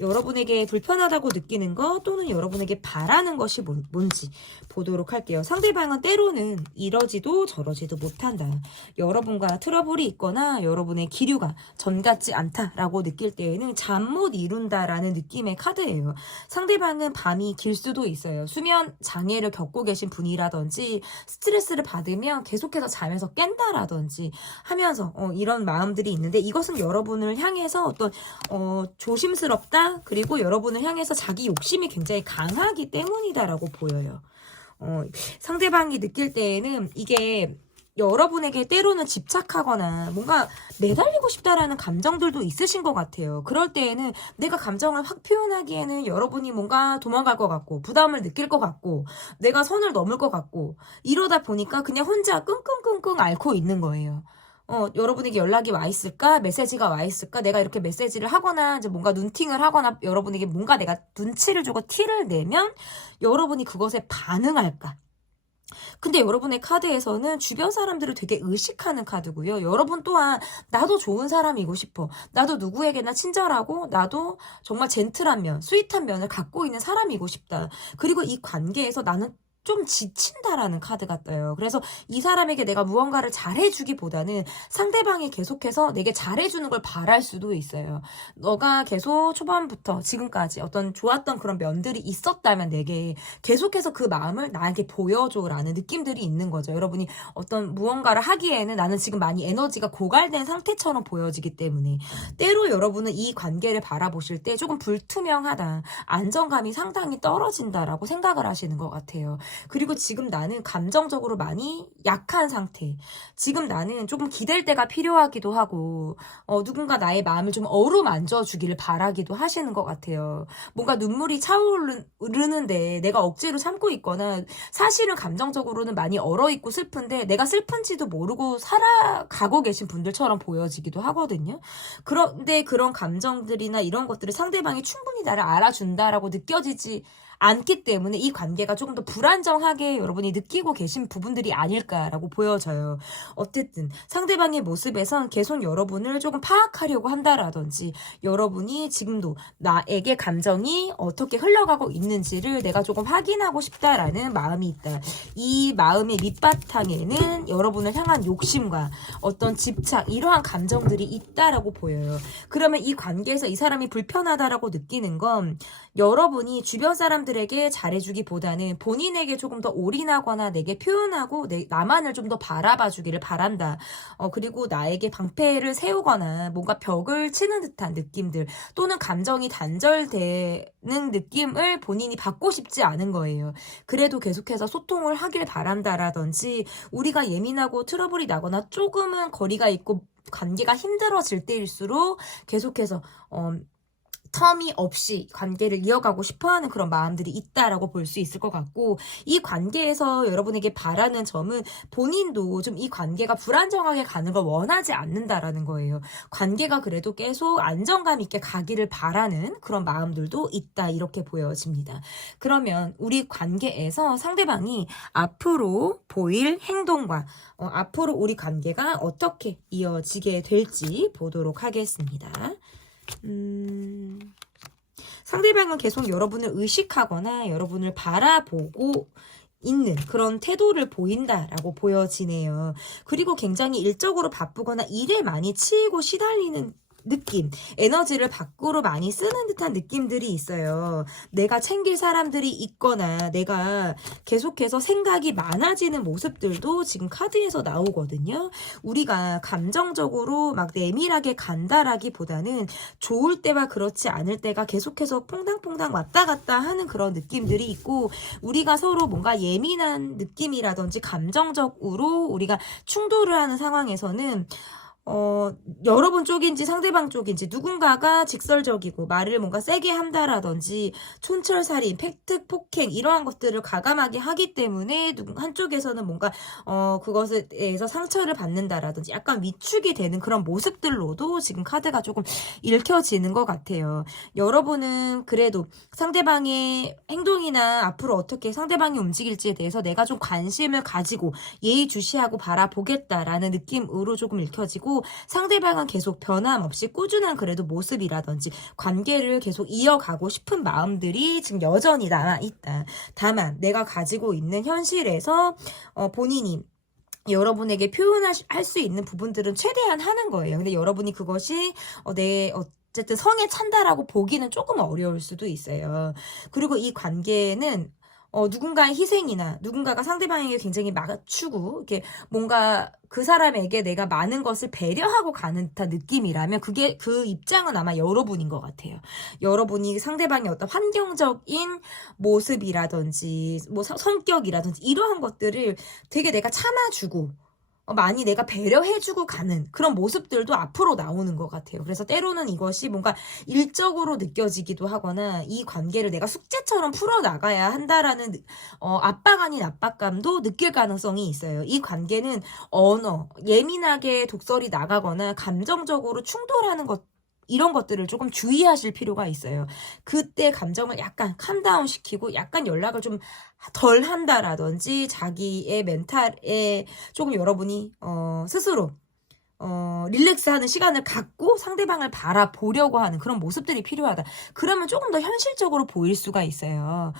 여러분에게 불편하다고 느끼는 것 또는 여러분에게 바라는 것이 뭔지 보도록 할게요. 상대방은 때로는 이러지도 저러지도 못한다. 여러분과 트러블이 있거나 여러분의 기류가 전 같지 않다라고 느낄 때에는 잠 못 이룬다라는 느낌의 카드예요. 상대방은 밤이 길 수도 있어요. 수면 장애를 겪고 계신 분이라든지 스트레스를 받으면 계속해서 잠에서 깬다라든지 하면서 이런 마음들이 있는데 이것은 여러분을 향해서 어떤 조심스럽다 그리고 여러분을 향해서 자기 욕심이 굉장히 강하기 때문이다라고 보여요. 상대방이 느낄 때에는 이게 여러분에게 때로는 집착하거나 뭔가 매달리고 싶다라는 감정들도 있으신 것 같아요. 그럴 때에는 내가 감정을 확 표현하기에는 여러분이 뭔가 도망갈 것 같고 부담을 느낄 것 같고 내가 선을 넘을 것 같고 이러다 보니까 그냥 혼자 끙끙끙끙 앓고 있는 거예요. 여러분에게 연락이 와 있을까? 메시지가 와 있을까? 내가 이렇게 메시지를 하거나 이제 뭔가 눈팅을 하거나 여러분에게 뭔가 내가 눈치를 주고 티를 내면 여러분이 그것에 반응할까? 근데 여러분의 카드에서는 주변 사람들을 되게 의식하는 카드고요. 여러분 또한 나도 좋은 사람이고 싶어. 나도 누구에게나 친절하고 나도 정말 젠틀한 면, 스윗한 면을 갖고 있는 사람이고 싶다. 그리고 이 관계에서 나는 좀 지친다라는 카드가 떠요. 그래서 이 사람에게 내가 무언가를 잘해주기보다는 상대방이 계속해서 내게 잘해주는 걸 바랄 수도 있어요. 너가 계속 초반부터 지금까지 어떤 좋았던 그런 면들이 있었다면 내게 계속해서 그 마음을 나에게 보여줘라는 느낌들이 있는 거죠. 여러분이 어떤 무언가를 하기에는 나는 지금 많이 에너지가 고갈된 상태처럼 보여지기 때문에 때로 여러분은 이 관계를 바라보실 때 조금 불투명하다, 안정감이 상당히 떨어진다라고 생각을 하시는 것 같아요. 그리고 지금 나는 감정적으로 많이 약한 상태. 지금 나는 조금 기댈 때가 필요하기도 하고 누군가 나의 마음을 좀 어루만져 주기를 바라기도 하시는 것 같아요. 뭔가 눈물이 차오르는데 내가 억지로 참고 있거나 사실은 감정적으로는 많이 얼어있고 슬픈데 내가 슬픈지도 모르고 살아가고 계신 분들처럼 보여지기도 하거든요. 그런데 그런 감정들이나 이런 것들을 상대방이 충분히 나를 알아준다라고 느껴지지 않기 때문에 이 관계가 조금 더 불안정하게 여러분이 느끼고 계신 부분들이 아닐까라고 보여져요. 어쨌든 상대방의 모습에선 계속 여러분을 조금 파악하려고 한다라든지 여러분이 지금도 나에게 감정이 어떻게 흘러가고 있는지를 내가 조금 확인하고 싶다라는 마음이 있다. 이 마음의 밑바탕에는 여러분을 향한 욕심과 어떤 집착 이러한 감정들이 있다라고 보여요. 그러면 이 관계에서 이 사람이 불편하다라고 느끼는 건 여러분이 주변 사람들에게 잘해주기보다는 본인에게 여러분에게 조금 더 올인하거나 내게 표현하고 나만을 좀 더 바라봐 주기를 바란다. 그리고 나에게 방패를 세우거나 뭔가 벽을 치는 듯한 느낌들 또는 감정이 단절되는 느낌을 본인이 받고 싶지 않은 거예요. 그래도 계속해서 소통을 하길 바란다라든지 우리가 예민하고 트러블이 나거나 조금은 거리가 있고 관계가 힘들어질 때일수록 계속해서 텀이 없이 관계를 이어가고 싶어하는 그런 마음들이 있다라고 볼 수 있을 것 같고 이 관계에서 여러분에게 바라는 점은 본인도 좀 이 관계가 불안정하게 가는 걸 원하지 않는다라는 거예요. 관계가 그래도 계속 안정감 있게 가기를 바라는 그런 마음들도 있다 이렇게 보여집니다. 그러면 우리 관계에서 상대방이 앞으로 보일 행동과 앞으로 우리 관계가 어떻게 이어지게 될지 보도록 하겠습니다. 상대방은 계속 여러분을 의식하거나 여러분을 바라보고 있는 그런 태도를 보인다라고 보여지네요. 그리고 굉장히 일적으로 바쁘거나 일에 많이 치이고 시달리는 느낌, 에너지를 밖으로 많이 쓰는 듯한 느낌들이 있어요. 내가 챙길 사람들이 있거나 내가 계속해서 생각이 많아지는 모습들도 지금 카드에서 나오거든요. 우리가 감정적으로 막 내밀하게 간다라기보다는 좋을 때와 그렇지 않을 때가 계속해서 퐁당퐁당 왔다 갔다 하는 그런 느낌들이 있고 우리가 서로 뭔가 예민한 느낌이라든지 감정적으로 우리가 충돌을 하는 상황에서는 여러분 쪽인지 상대방 쪽인지 누군가가 직설적이고 말을 뭔가 세게 한다라든지 촌철살인, 팩트 폭행 이러한 것들을 과감하게 하기 때문에 한쪽에서는 뭔가 그것에 대해서 상처를 받는다라든지 약간 위축이 되는 그런 모습들로도 지금 카드가 조금 읽혀지는 것 같아요. 여러분은 그래도 상대방의 행동이나 앞으로 어떻게 상대방이 움직일지에 대해서 내가 좀 관심을 가지고 예의주시하고 바라보겠다라는 느낌으로 조금 읽혀지고 상대방은 계속 변함없이 꾸준한 그래도 모습이라든지 관계를 계속 이어가고 싶은 마음들이 지금 여전히 남아있다. 다만 내가 가지고 있는 현실에서 본인이 여러분에게 표현할 수 있는 부분들은 최대한 하는 거예요. 근데 여러분이 그것이 어쨌든 성에 찬다라고 보기는 조금 어려울 수도 있어요. 그리고 이 관계는 누군가의 희생이나 누군가가 상대방에게 굉장히 맞추고 이렇게 뭔가 그 사람에게 내가 많은 것을 배려하고 가는 듯한 느낌이라면 그게 그 입장은 아마 여러분인 것 같아요. 여러분이 상대방의 어떤 환경적인 모습이라든지 뭐 성격이라든지 이러한 것들을 되게 내가 참아주고 많이 내가 배려해주고 가는 그런 모습들도 앞으로 나오는 것 같아요. 그래서 때로는 이것이 뭔가 일적으로 느껴지기도 하거나 이 관계를 내가 숙제처럼 풀어나가야 한다라는 압박 아닌 압박감도 느낄 가능성이 있어요. 이 관계는 예민하게 독설이 나가거나 감정적으로 충돌하는 것 이런 것들을 조금 주의하실 필요가 있어요. 그때 감정을 약간 캄다운 시키고 약간 연락을 좀 덜 한다라든지 자기의 멘탈에 조금 여러분이 스스로 릴렉스하는 시간을 갖고 상대방을 바라보려고 하는 그런 모습들이 필요하다. 그러면 조금 더 현실적으로 보일 수가 있어요.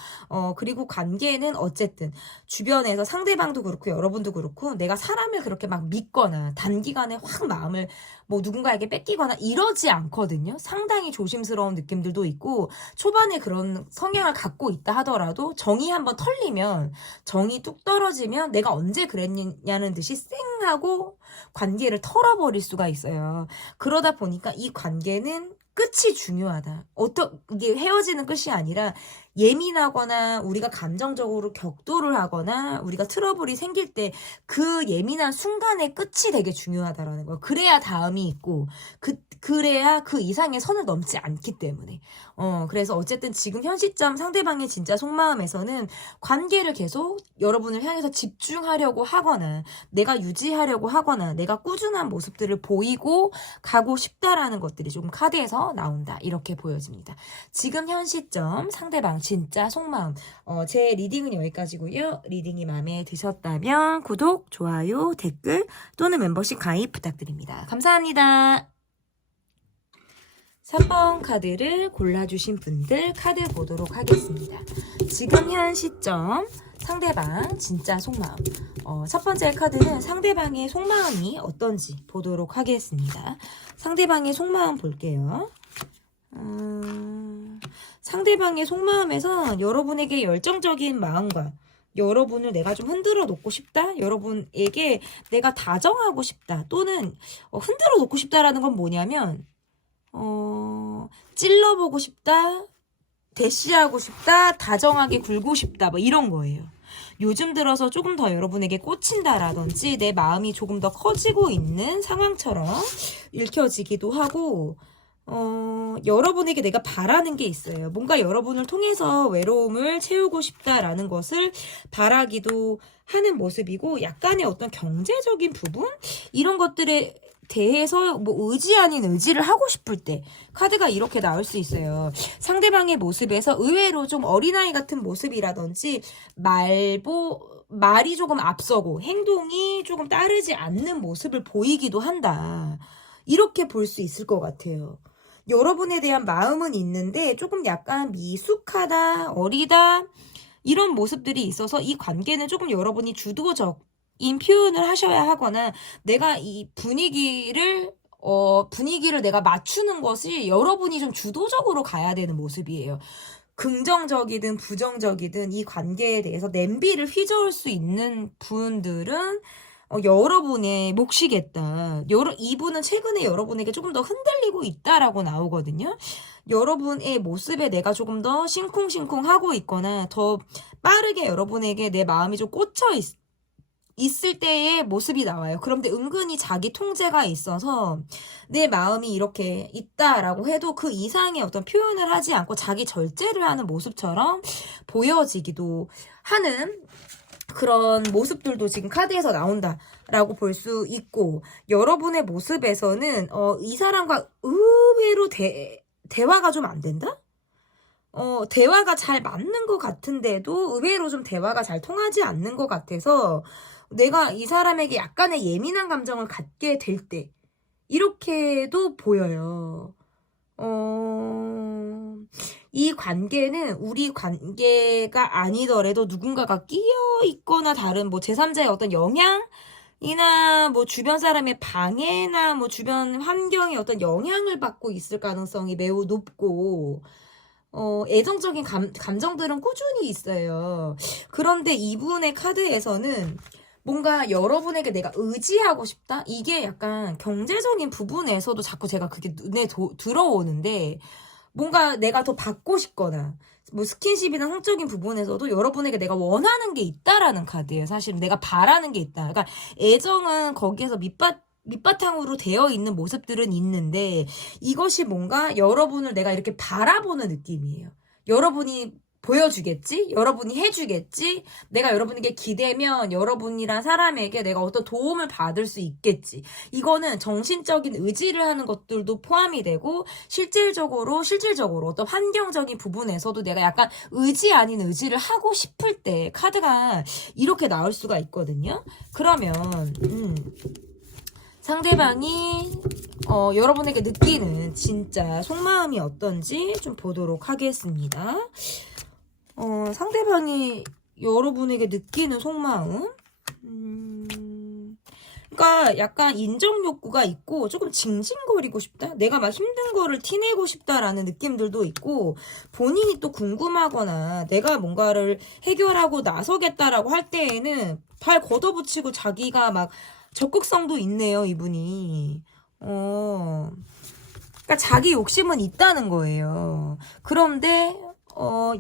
그리고 관계는 어쨌든 주변에서 상대방도 그렇고 여러분도 그렇고 내가 사람을 그렇게 막 믿거나 단기간에 확 마음을 뭐 누군가에게 뺏기거나 이러지 않거든요. 상당히 조심스러운 느낌들도 있고 초반에 그런 성향을 갖고 있다 하더라도 정이 한번 털리면 정이 뚝 떨어지면 내가 언제 그랬냐는 듯이 쌩하고 관계를 털어버릴 수가 있어요. 그러다 보니까 이 관계는 끝이 중요하다. 이게 헤어지는 끝이 아니라 예민하거나 우리가 감정적으로 격돌을 하거나 우리가 트러블이 생길 때 그 예민한 순간의 끝이 되게 중요하다라는 거예요. 그래야 다음이 있고 그래야 그 이상의 선을 넘지 않기 때문에 그래서 어쨌든 지금 현 시점 상대방의 진짜 속마음에서는 관계를 계속 여러분을 향해서 집중하려고 하거나 내가 유지하려고 하거나 내가 꾸준한 모습들을 보이고 가고 싶다라는 것들이 조금 카드에서 나온다 이렇게 보여집니다. 지금 현 시점 상대방 진짜 속마음 제 리딩은 여기까지고요. 리딩이 마음에 드셨다면 구독, 좋아요, 댓글 또는 멤버십 가입 부탁드립니다. 감사합니다. 3번 카드를 골라주신 분들 카드 보도록 하겠습니다. 지금 현 시점 상대방 진짜 속마음 첫 번째 카드는 상대방의 속마음이 어떤지 보도록 하겠습니다. 상대방의 속마음 볼게요. 상대방의 속마음에서 여러분에게 열정적인 마음과 여러분을 내가 좀 흔들어 놓고 싶다? 여러분에게 내가 다정하고 싶다. 또는 흔들어 놓고 싶다라는 건 뭐냐면 찔러보고 싶다, 대시하고 싶다, 다정하게 굴고 싶다, 뭐 이런 거예요. 요즘 들어서 조금 더 여러분에게 꽂힌다라든지 내 마음이 조금 더 커지고 있는 상황처럼 읽혀지기도 하고, 여러분에게 내가 바라는 게 있어요. 뭔가 여러분을 통해서 외로움을 채우고 싶다라는 것을 바라기도 하는 모습이고, 약간의 어떤 경제적인 부분? 이런 것들에 대해서 뭐 의지 아닌 의지를 하고 싶을 때 카드가 이렇게 나올 수 있어요. 상대방의 모습에서 의외로 좀 어린아이 같은 모습이라든지 말이 조금 앞서고 행동이 조금 따르지 않는 모습을 보이기도 한다. 이렇게 볼 수 있을 것 같아요. 여러분에 대한 마음은 있는데 조금 약간 미숙하다, 어리다 이런 모습들이 있어서 이 관계는 조금 여러분이 주도적인 표현을 하셔야 하거나 내가 이 분위기를 내가 맞추는 것이 여러분이 좀 주도적으로 가야 되는 모습이에요. 긍정적이든 부정적이든 이 관계에 대해서 냄비를 휘저을 수 있는 분들은 여러분의 몫이겠다. 이분은 최근에 여러분에게 조금 더 흔들리고 있다라고 나오거든요. 여러분의 모습에 내가 조금 더 싱쿵싱쿵하고 있거나 더 빠르게 여러분에게 내 마음이 좀 꽂혀 있을 때의 모습이 나와요. 그런데 은근히 자기 통제가 있어서 내 마음이 이렇게 있다라고 해도 그 이상의 어떤 표현을 하지 않고 자기 절제를 하는 모습처럼 보여지기도 하는 그런 모습들도 지금 카드에서 나온다라고 볼 수 있고, 여러분의 모습에서는 이 사람과 의외로 대화가 좀 안 된다? 대화가 잘 맞는 것 같은데도 의외로 좀 대화가 잘 통하지 않는 것 같아서 내가 이 사람에게 약간의 예민한 감정을 갖게 될 때 이렇게도 보여요. 이 관계는 우리 관계가 아니더라도 누군가가 끼어 있거나 다른 뭐 제3자의 어떤 영향이나 뭐 주변 사람의 방해나 뭐 주변 환경의 어떤 영향을 받고 있을 가능성이 매우 높고, 애정적인 감정들은 꾸준히 있어요. 그런데 이분의 카드에서는 뭔가 여러분에게 내가 의지하고 싶다? 이게 약간 경제적인 부분에서도 자꾸 제가 그게 눈에 들어오는데, 뭔가 내가 더 받고 싶거나 뭐 스킨십이나 성적인 부분에서도 여러분에게 내가 원하는 게 있다라는 카드예요. 사실은 내가 바라는 게 있다. 그러니까 애정은 거기에서 밑바탕으로 되어 있는 모습들은 있는데 이것이 뭔가 여러분을 내가 이렇게 바라보는 느낌이에요. 여러분이 보여주겠지? 여러분이 해주겠지? 내가 여러분에게 기대면 여러분이란 사람에게 내가 어떤 도움을 받을 수 있겠지. 이거는 정신적인 의지를 하는 것들도 포함이 되고 실질적으로 어떤 환경적인 부분에서도 내가 약간 의지 아닌 의지를 하고 싶을 때 카드가 이렇게 나올 수가 있거든요. 그러면 상대방이 여러분에게 느끼는 진짜 속마음이 어떤지 좀 보도록 하겠습니다. 상대방이 여러분에게 느끼는 속마음? 그러니까 약간 인정 욕구가 있고 조금 징징거리고 싶다? 내가 막 힘든 거를 티내고 싶다라는 느낌들도 있고, 본인이 또 궁금하거나 내가 뭔가를 해결하고 나서겠다라고 할 때에는 발 걷어붙이고 자기가 막 적극성도 있네요, 이분이. 그러니까 자기 욕심은 있다는 거예요. 그런데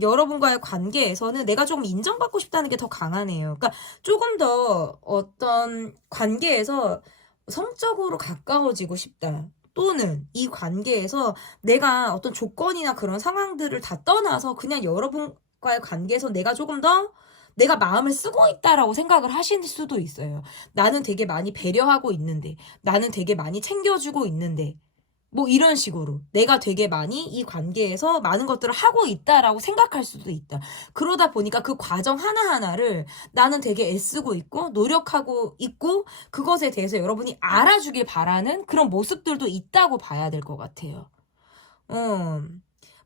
여러분과의 관계에서는 내가 조금 인정받고 싶다는 게 더 강하네요. 그러니까 조금 더 어떤 관계에서 성적으로 가까워지고 싶다. 또는 이 관계에서 내가 어떤 조건이나 그런 상황들을 다 떠나서 그냥 여러분과의 관계에서 내가 조금 더 내가 마음을 쓰고 있다라고 생각을 하실 수도 있어요. 나는 되게 많이 배려하고 있는데, 나는 되게 많이 챙겨주고 있는데, 뭐 이런 식으로 내가 되게 많이 이 관계에서 많은 것들을 하고 있다라고 생각할 수도 있다. 그러다 보니까 그 과정 하나하나를 나는 되게 애쓰고 있고 노력하고 있고 그것에 대해서 여러분이 알아주길 바라는 그런 모습들도 있다고 봐야 될 것 같아요.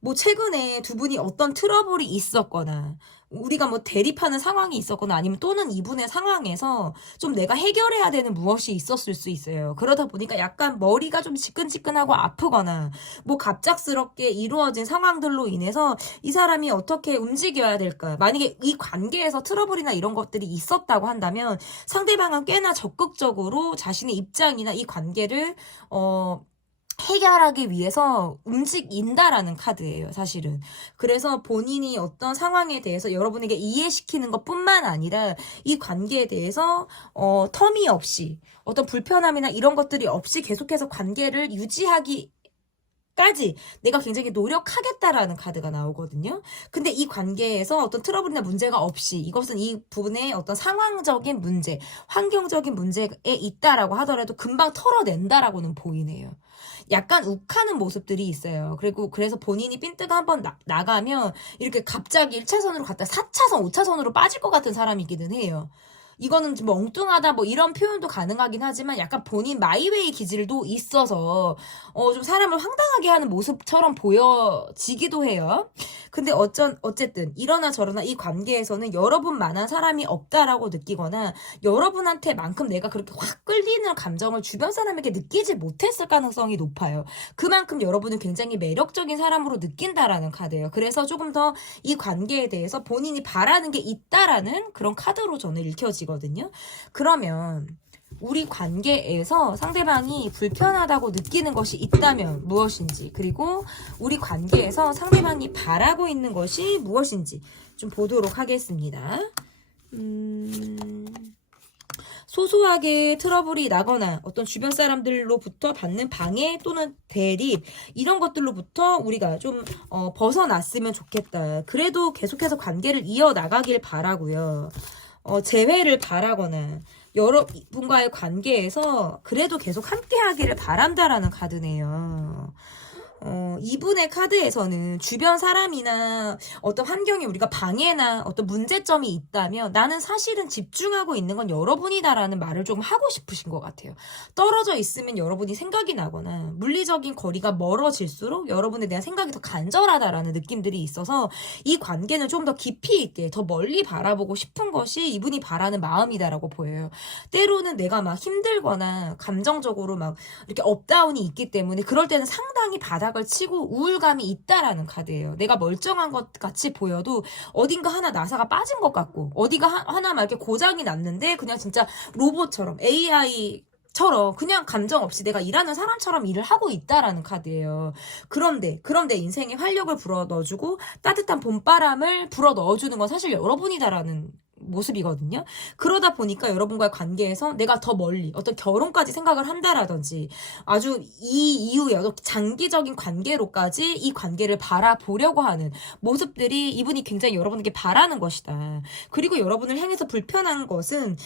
뭐 최근에 두 분이 어떤 트러블이 있었거나 우리가 뭐 대립하는 상황이 있었거나 아니면 또는 이분의 상황에서 좀 내가 해결해야 되는 무엇이 있었을 수 있어요. 그러다 보니까 약간 머리가 좀 지끈지끈하고 아프거나 뭐 갑작스럽게 이루어진 상황들로 인해서 이 사람이 어떻게 움직여야 될까? 만약에 이 관계에서 트러블이나 이런 것들이 있었다고 한다면 상대방은 꽤나 적극적으로 자신의 입장이나 이 관계를 해결하기 위해서 움직인다라는 카드예요, 사실은. 그래서 본인이 어떤 상황에 대해서 여러분에게 이해시키는 것뿐만 아니라 이 관계에 대해서 터미 없이 어떤 불편함이나 이런 것들이 없이 계속해서 관계를 유지하기 까지 내가 굉장히 노력하겠다라는 카드가 나오거든요. 근데 이 관계에서 어떤 트러블이나 문제가 없이 이것은 이 부분에 어떤 상황적인 문제, 환경적인 문제에 있다라고 하더라도 금방 털어낸다라고는 보이네요. 약간 욱하는 모습들이 있어요. 그리고 그래서 본인이 핀트가 한번 나가면 이렇게 갑자기 1차선으로 갔다 4차선, 5차선으로 빠질 것 같은 사람이기는 해요. 이거는 좀 엉뚱하다 뭐 이런 표현도 가능하긴 하지만 약간 본인 마이웨이 기질도 있어서 좀 사람을 황당하게 하는 모습처럼 보여지기도 해요. 근데 어쨌든 이러나 저러나 이 관계에서는 여러분만한 사람이 없다라고 느끼거나 여러분한테만큼 내가 그렇게 확 끌리는 감정을 주변 사람에게 느끼지 못했을 가능성이 높아요. 그만큼 여러분은 굉장히 매력적인 사람으로 느낀다라는 카드예요. 그래서 조금 더 이 관계에 대해서 본인이 바라는 게 있다라는 그런 카드로 저는 읽혀지거든요. 그러면 우리 관계에서 상대방이 불편하다고 느끼는 것이 있다면 무엇인지, 그리고 우리 관계에서 상대방이 바라고 있는 것이 무엇인지 좀 보도록 하겠습니다. 소소하게 트러블이 나거나 어떤 주변 사람들로부터 받는 방해 또는 대립 이런 것들로부터 우리가 좀 벗어났으면 좋겠다. 그래도 계속해서 관계를 이어나가길 바라고요. 재회를 바라거나 여러분과의 관계에서 그래도 계속 함께하기를 바란다라는 카드네요. 이분의 카드에서는 주변 사람이나 어떤 환경에 우리가 방해나 어떤 문제점이 있다면 나는 사실은 집중하고 있는 건 여러분이다라는 말을 좀 하고 싶으신 것 같아요. 떨어져 있으면 여러분이 생각이 나거나 물리적인 거리가 멀어질수록 여러분에 대한 생각이 더 간절하다라는 느낌들이 있어서 이 관계는 좀 더 깊이 있게 더 멀리 바라보고 싶은 것이 이분이 바라는 마음이다라고 보여요. 때로는 내가 막 힘들거나 감정적으로 막 이렇게 업다운이 있기 때문에 그럴 때는 상당히 바닥을 치고 우울감이 있다라는 카드예요. 내가 멀쩡한 것 같이 보여도 어딘가 하나 나사가 빠진 것 같고 어디가 하나 막 이렇게 고장이 났는데 그냥 진짜 로봇처럼 AI처럼 그냥 감정 없이 내가 일하는 사람처럼 일을 하고 있다라는 카드예요. 그런데 인생에 활력을 불어 넣어주고 따뜻한 봄바람을 불어 넣어주는 건 사실 여러분이다라는 모습이거든요. 그러다 보니까 여러분과의 관계에서 내가 더 멀리 어떤 결혼까지 생각을 한다라든지 아주 이 이후에 어떤 장기적인 관계로까지 이 관계를 바라보려고 하는 모습들이 이분이 굉장히 여러분에게 바라는 것이다. 그리고 여러분을 향해서 불편한 것은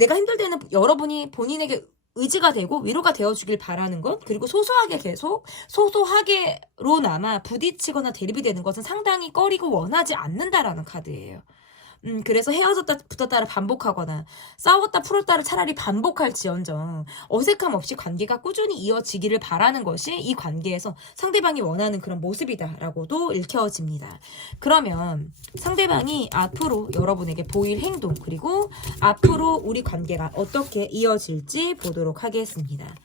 내가 힘들 때는 여러분이 본인에게 의지가 되고 위로가 되어주길 바라는 것, 그리고 소소하게 계속 소소하게로나마 부딪히거나 대립이 되는 것은 상당히 꺼리고 원하지 않는다라는 카드예요. 그래서 헤어졌다 붙었다를 반복하거나 싸웠다 풀었다를 차라리 반복할지언정 어색함 없이 관계가 꾸준히 이어지기를 바라는 것이 이 관계에서 상대방이 원하는 그런 모습이다라고도 읽혀집니다. 그러면 상대방이 앞으로 여러분에게 보일 행동 그리고 앞으로 우리 관계가 어떻게 이어질지 보도록 하겠습니다.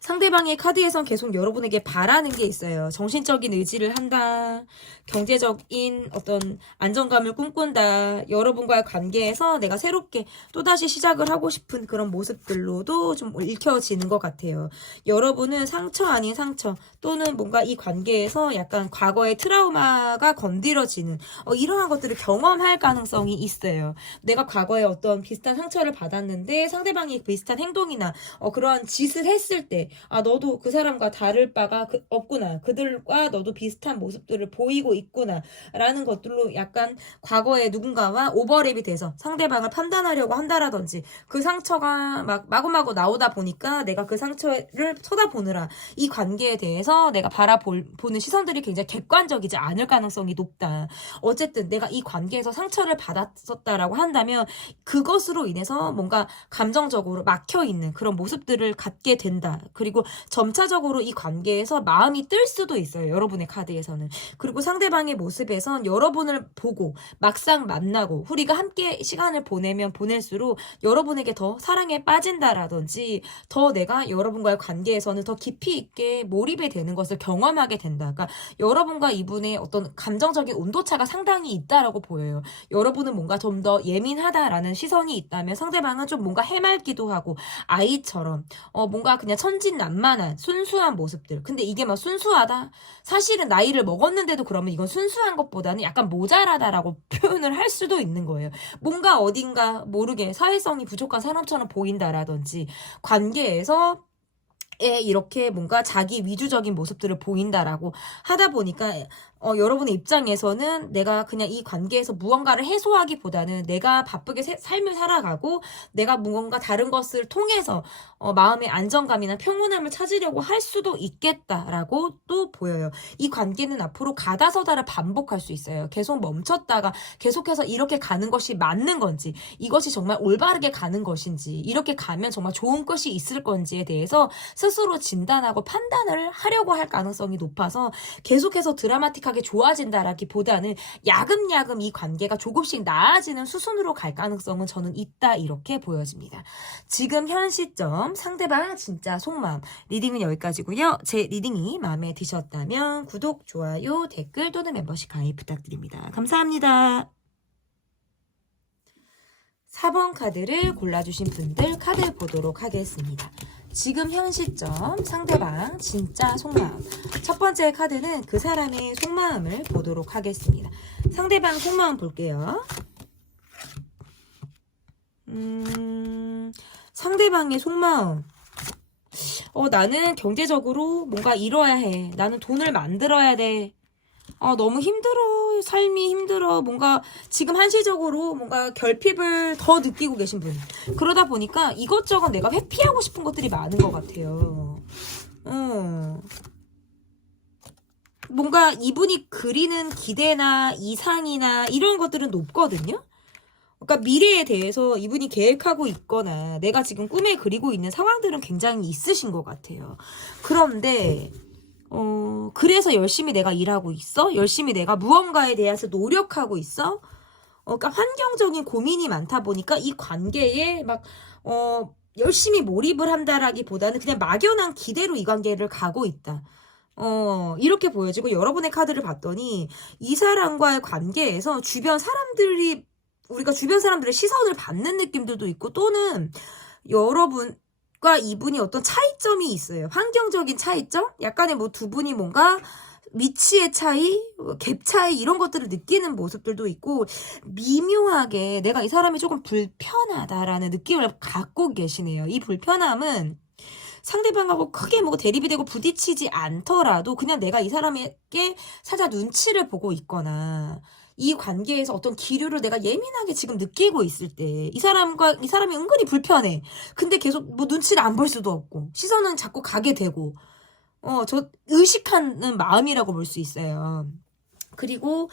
상대방의 카드에선 계속 여러분에게 바라는 게 있어요. 정신적인 의지를 한다. 경제적인 어떤 안정감을 꿈꾼다. 여러분과의 관계에서 내가 새롭게 또다시 시작을 하고 싶은 그런 모습들로도 좀 읽혀지는 것 같아요. 여러분은 상처 아닌 상처 또는 뭔가 이 관계에서 약간 과거의 트라우마가 건드려지는 이러한 것들을 경험할 가능성이 있어요. 내가 과거에 어떤 비슷한 상처를 받았는데 상대방이 비슷한 행동이나 그러한 짓을 했을 때 너도 그 사람과 다를 바가 없구나. 그들과 너도 비슷한 모습들을 보이고 있구나. 라는 것들로 약간 과거에 누군가와 오버랩이 돼서 상대방을 판단하려고 한다라든지 그 상처가 막 마구마구 나오다 보니까 내가 그 상처를 쳐다보느라 이 관계에 대해서 내가 바라보는 시선들이 굉장히 객관적이지 않을 가능성이 높다. 어쨌든 내가 이 관계에서 상처를 받았었다라고 한다면 그것으로 인해서 뭔가 감정적으로 막혀있는 그런 모습들을 갖게 된다. 그리고 점차적으로 이 관계에서 마음이 뜰 수도 있어요. 여러분의 카드에서는. 그리고 상대방의 모습에선 여러분을 보고 막상 만나고 우리가 함께 시간을 보내면 보낼수록 여러분에게 더 사랑에 빠진다라든지 더 내가 여러분과의 관계에서는 더 깊이 있게 몰입이 되는 것을 경험하게 된다. 그러니까 여러분과 이분의 어떤 감정적인 온도차가 상당히 있다라고 보여요. 여러분은 뭔가 좀 더 예민하다라는 시선이 있다면 상대방은 좀 뭔가 해맑기도 하고 아이처럼 뭔가 그냥 천진난만한 순수한 모습들. 근데 이게 막 순수하다? 사실은 나이를 먹었는데도 그러면 이건 순수한 것보다는 약간 모자라다라고 표현을 할 수도 있는 거예요. 뭔가 어딘가 모르게 사회성이 부족한 사람처럼 보인다라든지 관계에서 이렇게 뭔가 자기 위주적인 모습들을 보인다라고 하다 보니까 여러분의 입장에서는 내가 그냥 이 관계에서 무언가를 해소하기보다는 내가 바쁘게 삶을 살아가고 내가 무언가 다른 것을 통해서 마음의 안정감이나 평온함을 찾으려고 할 수도 있겠다라고 또 보여요. 이 관계는 앞으로 가다서다를 반복할 수 있어요. 계속 멈췄다가 계속해서 이렇게 가는 것이 맞는 건지, 이것이 정말 올바르게 가는 것인지, 이렇게 가면 정말 좋은 것이 있을 건지에 대해서 스스로 진단하고 판단을 하려고 할 가능성이 높아서 계속해서 드라마틱하게 좋아진다라기보다는 야금야금 이 관계가 조금씩 나아지는 수순으로 갈 가능성은 저는 있다, 이렇게 보여집니다. 지금 현 시점 상대방 진짜 속마음 리딩은 여기까지고요. 제 리딩이 마음에 드셨다면 구독, 좋아요, 댓글 또는 멤버십 가입 부탁드립니다. 감사합니다. 4번 카드를 골라주신 분들 카드 보도록 하겠습니다. 지금 현 시점 상대방 진짜 속마음. 첫 번째 카드는 그 사람의 속마음을 보도록 하겠습니다. 상대방 속마음 볼게요. 상대방의 속마음. 나는 경제적으로 뭔가 이뤄야 해. 나는 돈을 만들어야 돼. 너무 힘들어. 삶이 힘들어. 뭔가 지금 한시적으로 뭔가 결핍을 더 느끼고 계신 분. 그러다 보니까 이것저것 내가 회피하고 싶은 것들이 많은 것 같아요. 뭔가 이분이 그리는 기대나 이상이나 이런 것들은 높거든요. 그러니까 미래에 대해서 이분이 계획하고 있거나 내가 지금 꿈에 그리고 있는 상황들은 굉장히 있으신 것 같아요. 그런데 그래서 열심히 내가 일하고 있어? 열심히 내가 무언가에 대해서 노력하고 있어? 그러니까 환경적인 고민이 많다 보니까 이 관계에 막, 열심히 몰입을 한다라기보다는 그냥 막연한 기대로 이 관계를 가고 있다. 이렇게 보여지고 여러분의 카드를 봤더니 이 사람과의 관계에서 우리가 주변 사람들의 시선을 받는 느낌들도 있고 또는 여러분과 이분이 어떤 차이점이 있어요. 환경적인 차이점? 약간의 뭐 두 분이 뭔가 위치의 차이, 갭 차이 이런 것들을 느끼는 모습들도 있고 미묘하게 내가 이 사람이 조금 불편하다라는 느낌을 갖고 계시네요. 이 불편함은 상대방하고 크게 뭐 대립이 되고 부딪히지 않더라도 그냥 내가 이 사람에게 살짝 눈치를 보고 있거나 이 관계에서 어떤 기류를 내가 예민하게 지금 느끼고 있을 때 이 사람이 은근히 불편해. 근데 계속 뭐 눈치를 안 볼 수도 없고 시선은 자꾸 가게 되고 저 의식하는 마음이라고 볼 수 있어요. 그리고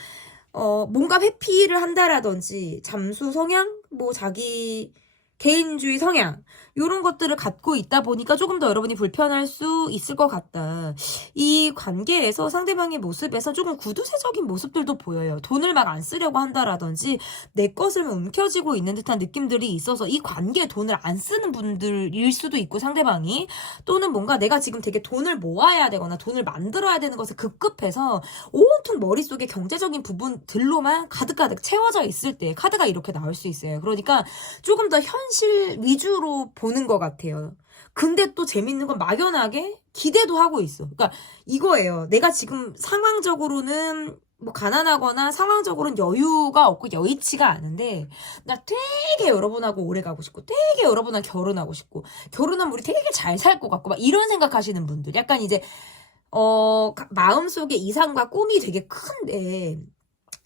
뭔가 회피를 한다라든지 잠수 성향, 뭐 자기 개인주의 성향 이런 것들을 갖고 있다 보니까 조금 더 여러분이 불편할 수 있을 것 같다. 이 관계에서 상대방의 모습에서 조금 구두쇠적인 모습들도 보여요. 돈을 막 안 쓰려고 한다라든지 내 것을 움켜쥐고 있는 듯한 느낌들이 있어서 이 관계에 돈을 안 쓰는 분들일 수도 있고 상대방이 또는 뭔가 내가 지금 되게 돈을 모아야 되거나 돈을 만들어야 되는 것에 급급해서 온통 머릿속에 경제적인 부분들로만 가득가득 채워져 있을 때 카드가 이렇게 나올 수 있어요. 그러니까 조금 더 현실 위주로 보는 것 같아요. 근데 또 재밌는 건 막연하게 기대도 하고 있어. 그러니까 이거예요. 내가 지금 상황적으로는 뭐 가난하거나 상황적으로는 여유가 없고 여의치가 않은데 나 되게 여러분하고 오래 가고 싶고 되게 여러분하고 결혼하고 싶고 결혼하면 우리 되게 잘 살 것 같고 막 이런 생각하시는 분들 약간 이제 마음속에 이상과 꿈이 되게 큰데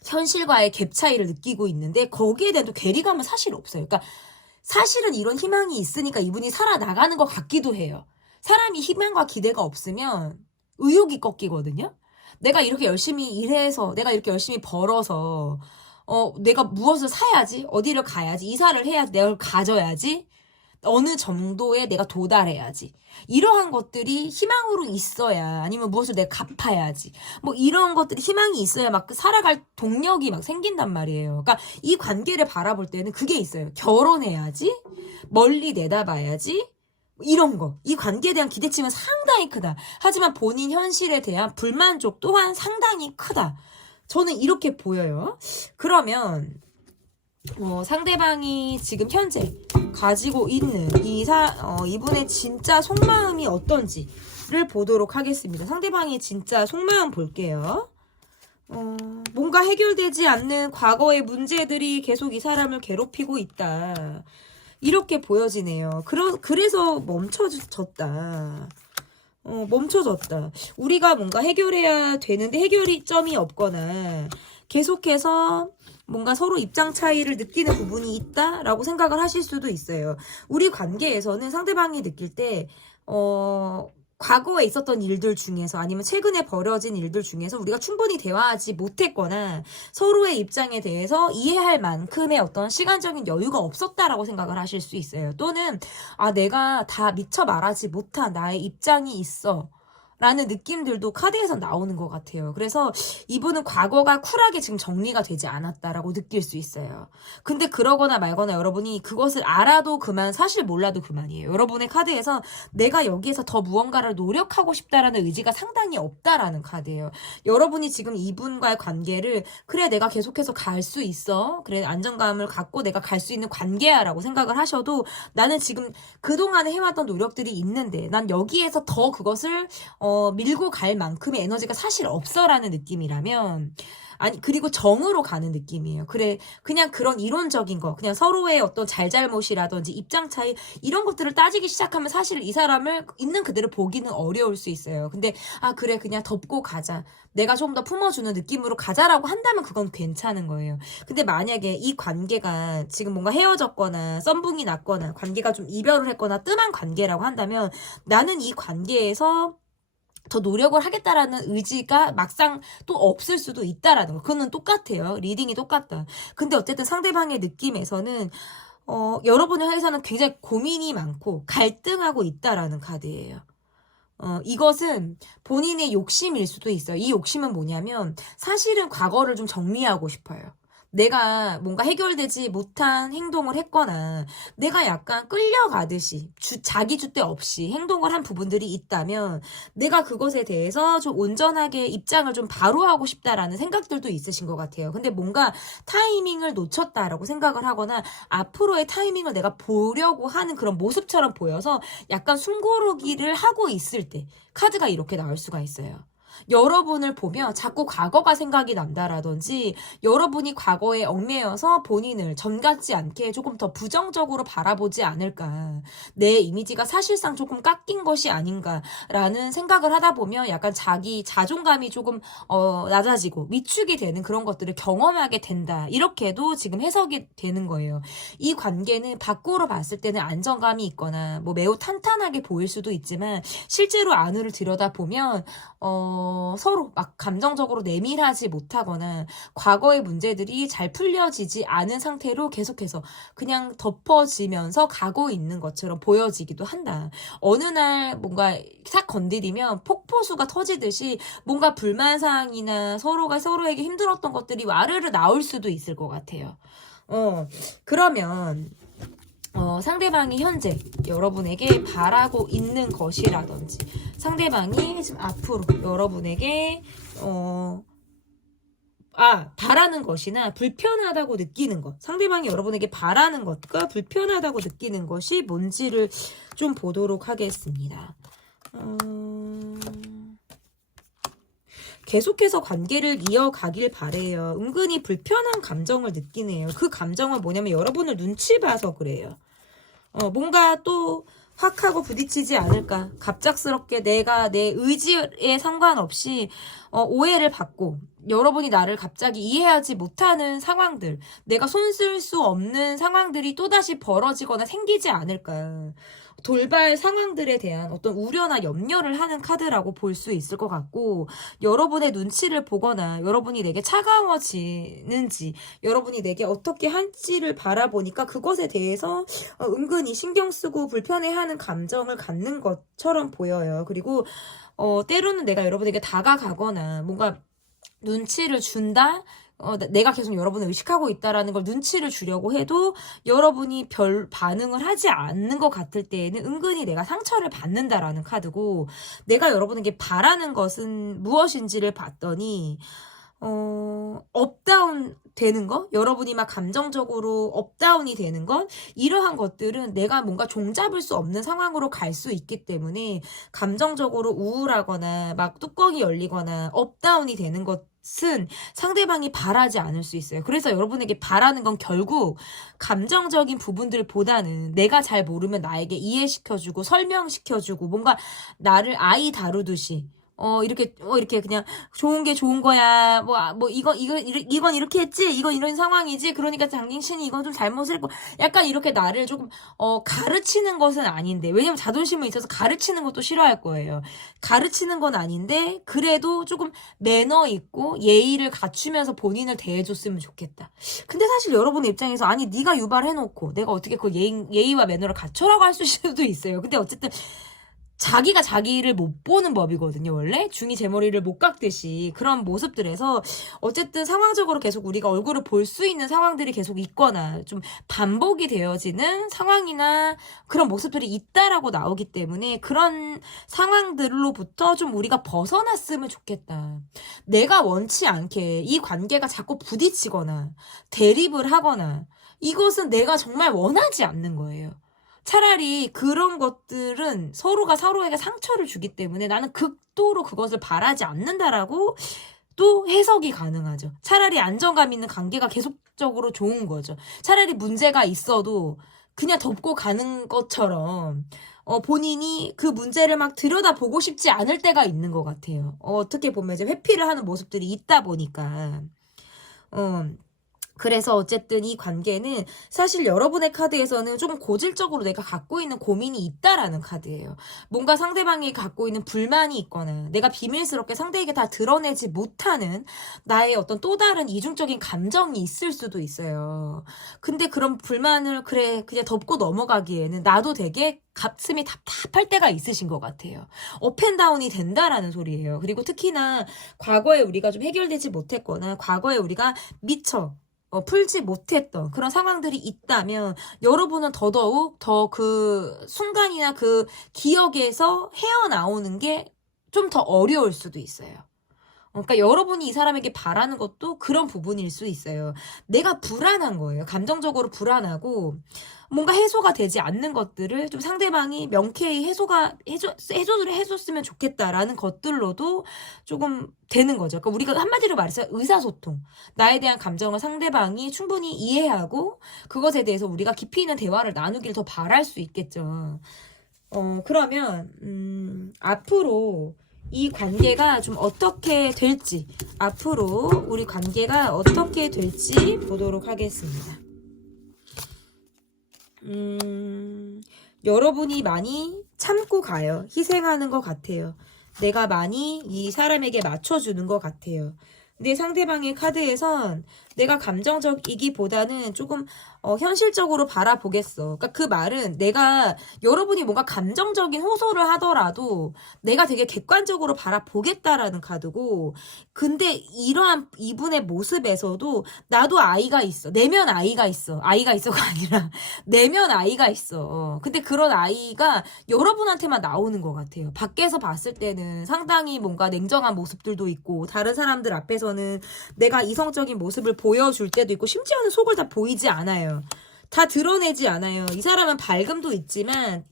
현실과의 갭 차이를 느끼고 있는데 거기에 대한 또 괴리감은 사실 없어요. 그러니까 사실은 이런 희망이 있으니까 이분이 살아나가는 것 같기도 해요. 사람이 희망과 기대가 없으면 의욕이 꺾이거든요. 내가 이렇게 열심히 일해서 내가 이렇게 열심히 벌어서 내가 무엇을 사야지 어디를 가야지 이사를 해야지 내가 가져야지 어느 정도에 내가 도달해야지. 이러한 것들이 희망으로 있어야, 아니면 무엇을 내가 갚아야지. 뭐 이런 것들이 희망이 있어야 막 살아갈 동력이 막 생긴단 말이에요. 그러니까 이 관계를 바라볼 때는 그게 있어요. 결혼해야지. 멀리 내다봐야지. 이런 거. 이 관계에 대한 기대치는 상당히 크다. 하지만 본인 현실에 대한 불만족 또한 상당히 크다. 저는 이렇게 보여요. 그러면 상대방이 지금 현재 가지고 있는 이분의 진짜 속마음이 어떤지를 보도록 하겠습니다. 상대방이 진짜 속마음 볼게요. 뭔가 해결되지 않는 과거의 문제들이 계속 이 사람을 괴롭히고 있다. 이렇게 보여지네요. 그래서 멈춰졌다. 멈춰졌다. 우리가 뭔가 해결해야 되는데 해결점이 없거나 계속해서 뭔가 서로 입장 차이를 느끼는 부분이 있다라고 생각을 하실 수도 있어요. 우리 관계에서는 상대방이 느낄 때 과거에 있었던 일들 중에서 아니면 최근에 벌어진 일들 중에서 우리가 충분히 대화하지 못했거나 서로의 입장에 대해서 이해할 만큼의 어떤 시간적인 여유가 없었다라고 생각을 하실 수 있어요. 또는 내가 다 미처 말하지 못한 나의 입장이 있어 라는 느낌들도 카드에서 나오는 것 같아요. 그래서 이분은 과거가 쿨하게 지금 정리가 되지 않았다라고 느낄 수 있어요. 근데 그러거나 말거나 여러분이 그것을 알아도 그만, 사실 몰라도 그만이에요. 여러분의 카드에서 내가 여기에서 더 무언가를 노력하고 싶다라는 의지가 상당히 없다라는 카드예요. 여러분이 지금 이분과의 관계를 그래 내가 계속해서 갈 수 있어. 그래 안정감을 갖고 내가 갈 수 있는 관계야 라고 생각을 하셔도 나는 지금 그동안에 해왔던 노력들이 있는데 난 여기에서 더 그것을 밀고 갈 만큼의 에너지가 사실 없어라는 느낌이라면, 그리고 정으로 가는 느낌이에요. 그래, 그냥 그런 이론적인 거, 그냥 서로의 어떤 잘잘못이라든지 입장 차이, 이런 것들을 따지기 시작하면 사실 이 사람을 있는 그대로 보기는 어려울 수 있어요. 근데, 그래, 그냥 덮고 가자. 내가 좀 더 품어주는 느낌으로 가자라고 한다면 그건 괜찮은 거예요. 근데 만약에 이 관계가 지금 뭔가 헤어졌거나, 썸붕이 났거나, 관계가 좀 이별을 했거나, 뜸한 관계라고 한다면, 나는 이 관계에서 더 노력을 하겠다라는 의지가 막상 또 없을 수도 있다라는 거. 그거는 똑같아요. 리딩이 똑같다. 근데 어쨌든 상대방의 느낌에서는 여러분의 회사는 굉장히 고민이 많고 갈등하고 있다라는 카드예요. 이것은 본인의 욕심일 수도 있어요. 이 욕심은 뭐냐면 사실은 과거를 좀 정리하고 싶어요. 내가 뭔가 해결되지 못한 행동을 했거나 내가 약간 끌려가듯이 자기 주대 없이 행동을 한 부분들이 있다면 내가 그것에 대해서 좀 온전하게 입장을 좀 바로 하고 싶다라는 생각들도 있으신 것 같아요. 근데 뭔가 타이밍을 놓쳤다라고 생각을 하거나 앞으로의 타이밍을 내가 보려고 하는 그런 모습처럼 보여서 약간 숨고르기를 하고 있을 때 카드가 이렇게 나올 수가 있어요. 여러분을 보면 자꾸 과거가 생각이 난다라든지 여러분이 과거에 얽매여서 본인을 전 같지 않게 조금 더 부정적으로 바라보지 않을까, 내 이미지가 사실상 조금 깎인 것이 아닌가라는 생각을 하다 보면 약간 자기 자존감이 조금 낮아지고 위축이 되는 그런 것들을 경험하게 된다, 이렇게도 지금 해석이 되는 거예요. 이 관계는 밖으로 봤을 때는 안정감이 있거나 뭐 매우 탄탄하게 보일 수도 있지만 실제로 안으로 들여다보면 서로 막 감정적으로 내밀하지 못하거나 과거의 문제들이 잘 풀려지지 않은 상태로 계속해서 그냥 덮어지면서 가고 있는 것처럼 보여지기도 한다. 어느 날 뭔가 싹 건드리면 폭포수가 터지듯이 뭔가 불만사항이나 서로가 서로에게 힘들었던 것들이 와르르 나올 수도 있을 것 같아요. 그러면 상대방이 현재 여러분에게 바라고 있는 것이라든지 상대방이 지금 앞으로 여러분에게 바라는 것이나 불편하다고 느끼는 것, 상대방이 여러분에게 바라는 것과 불편하다고 느끼는 것이 뭔지를 좀 보도록 하겠습니다. 계속해서 관계를 이어가길 바래요. 은근히 불편한 감정을 느끼네요. 그 감정은 뭐냐면 여러분을 눈치 봐서 그래요. 뭔가 또 확 하고 부딪히지 않을까. 갑작스럽게 내가 내 의지에 상관없이 오해를 받고 여러분이 나를 갑자기 이해하지 못하는 상황들, 내가 손쓸 수 없는 상황들이 또다시 벌어지거나 생기지 않을까. 돌발 상황들에 대한 어떤 우려나 염려를 하는 카드라고 볼 수 있을 것 같고, 여러분의 눈치를 보거나 여러분이 내게 차가워지는지, 여러분이 내게 어떻게 할지를 바라보니까 그것에 대해서 은근히 신경 쓰고 불편해하는 감정을 갖는 것처럼 보여요. 그리고 때로는 내가 여러분에게 다가가거나 뭔가 눈치를 준다? 내가 계속 여러분을 의식하고 있다라는 걸 눈치를 주려고 해도 여러분이 별 반응을 하지 않는 것 같을 때에는 은근히 내가 상처를 받는다라는 카드고, 내가 여러분에게 바라는 것은 무엇인지를 봤더니 업다운 되는 거? 여러분이 막 감정적으로 업다운이 되는 것? 이러한 것들은 내가 뭔가 종잡을 수 없는 상황으로 갈 수 있기 때문에 감정적으로 우울하거나 막 뚜껑이 열리거나 업다운이 되는 것은 상대방이 바라지 않을 수 있어요. 그래서 여러분에게 바라는 건 결국 감정적인 부분들보다는 내가 잘 모르면 나에게 이해시켜주고 설명시켜주고 뭔가 나를 아이 다루듯이 이렇게 그냥 좋은 게 좋은 거야. 이건 이렇게 했지? 이건 이런 상황이지? 그러니까 당신이 이건 좀 잘못을 했고. 약간 이렇게 나를 조금, 가르치는 것은 아닌데. 왜냐면 자존심이 있어서 가르치는 것도 싫어할 거예요. 가르치는 건 아닌데, 그래도 조금 매너 있고 예의를 갖추면서 본인을 대해줬으면 좋겠다. 근데 사실 여러분의 입장에서, 아니, 네가 유발해놓고 내가 어떻게 그 예의와 매너를 갖춰라고 할 수도 있어요. 근데 어쨌든, 자기가 자기를 못 보는 법이거든요. 원래 중이 제 머리를 못 깎듯이 그런 모습들에서 어쨌든 상황적으로 계속 우리가 얼굴을 볼 수 있는 상황들이 계속 있거나 좀 반복이 되어지는 상황이나 그런 모습들이 있다라고 나오기 때문에 그런 상황들로부터 좀 우리가 벗어났으면 좋겠다. 내가 원치 않게 이 관계가 자꾸 부딪히거나 대립을 하거나 이것은 내가 정말 원하지 않는 거예요. 차라리 그런 것들은 서로가 서로에게 상처를 주기 때문에 나는 극도로 그것을 바라지 않는다라고 또 해석이 가능하죠. 차라리 안정감 있는 관계가 계속적으로 좋은 거죠. 차라리 문제가 있어도 그냥 덮고 가는 것처럼 본인이 그 문제를 막 들여다보고 싶지 않을 때가 있는 것 같아요. 어떻게 보면 이제 회피를 하는 모습들이 있다 보니까 그래서 어쨌든 이 관계는 사실 여러분의 카드에서는 조금 고질적으로 내가 갖고 있는 고민이 있다라는 카드예요. 뭔가 상대방이 갖고 있는 불만이 있거나 내가 비밀스럽게 상대에게 다 드러내지 못하는 나의 어떤 또 다른 이중적인 감정이 있을 수도 있어요. 근데 그런 불만을 그냥 덮고 넘어가기에는 나도 되게 가슴이 답답할 때가 있으신 것 같아요. 업앤다운이 된다라는 소리예요. 그리고 특히나 과거에 우리가 좀 해결되지 못했거나 과거에 우리가 미처 풀지 못했던 그런 상황들이 있다면 여러분은 더더욱 더 그 순간이나 그 기억에서 헤어나오는 게 좀 더 어려울 수도 있어요. 그러니까 여러분이 이 사람에게 바라는 것도 그런 부분일 수 있어요. 내가 불안한 거예요. 감정적으로 불안하고 뭔가 해소가 되지 않는 것들을 좀 상대방이 명쾌히 해소를 해줬으면 좋겠다라는 것들로도 조금 되는 거죠. 그러니까 우리가 한마디로 말해서 의사소통. 나에 대한 감정을 상대방이 충분히 이해하고 그것에 대해서 우리가 깊이 있는 대화를 나누길 더 바랄 수 있겠죠. 그러면 앞으로 이 관계가 좀 어떻게 될지, 앞으로 우리 관계가 어떻게 될지 보도록 하겠습니다. 여러분이 많이 참고 가요. 희생하는 것 같아요. 내가 많이 이 사람에게 맞춰주는 것 같아요. 근데 상대방의 카드에선 내가 감정적이기보다는 조금 현실적으로 바라보겠어. 그러니까 그 말은 내가 여러분이 뭔가 감정적인 호소를 하더라도 내가 되게 객관적으로 바라보겠다라는 카드고, 근데 이러한 이분의 모습에서도 나도 아이가 있어. 내면 아이가 있어. 아이가 있어가 아니라 내면 아이가 있어. 근데 그런 아이가 여러분한테만 나오는 것 같아요. 밖에서 봤을 때는 상당히 뭔가 냉정한 모습들도 있고 다른 사람들 앞에서는 내가 이성적인 모습을 보여줄 때도 있고 심지어는 속을 다 보이지 않아요. 다 드러내지 않아요. 이 사람은 밝음도 있지만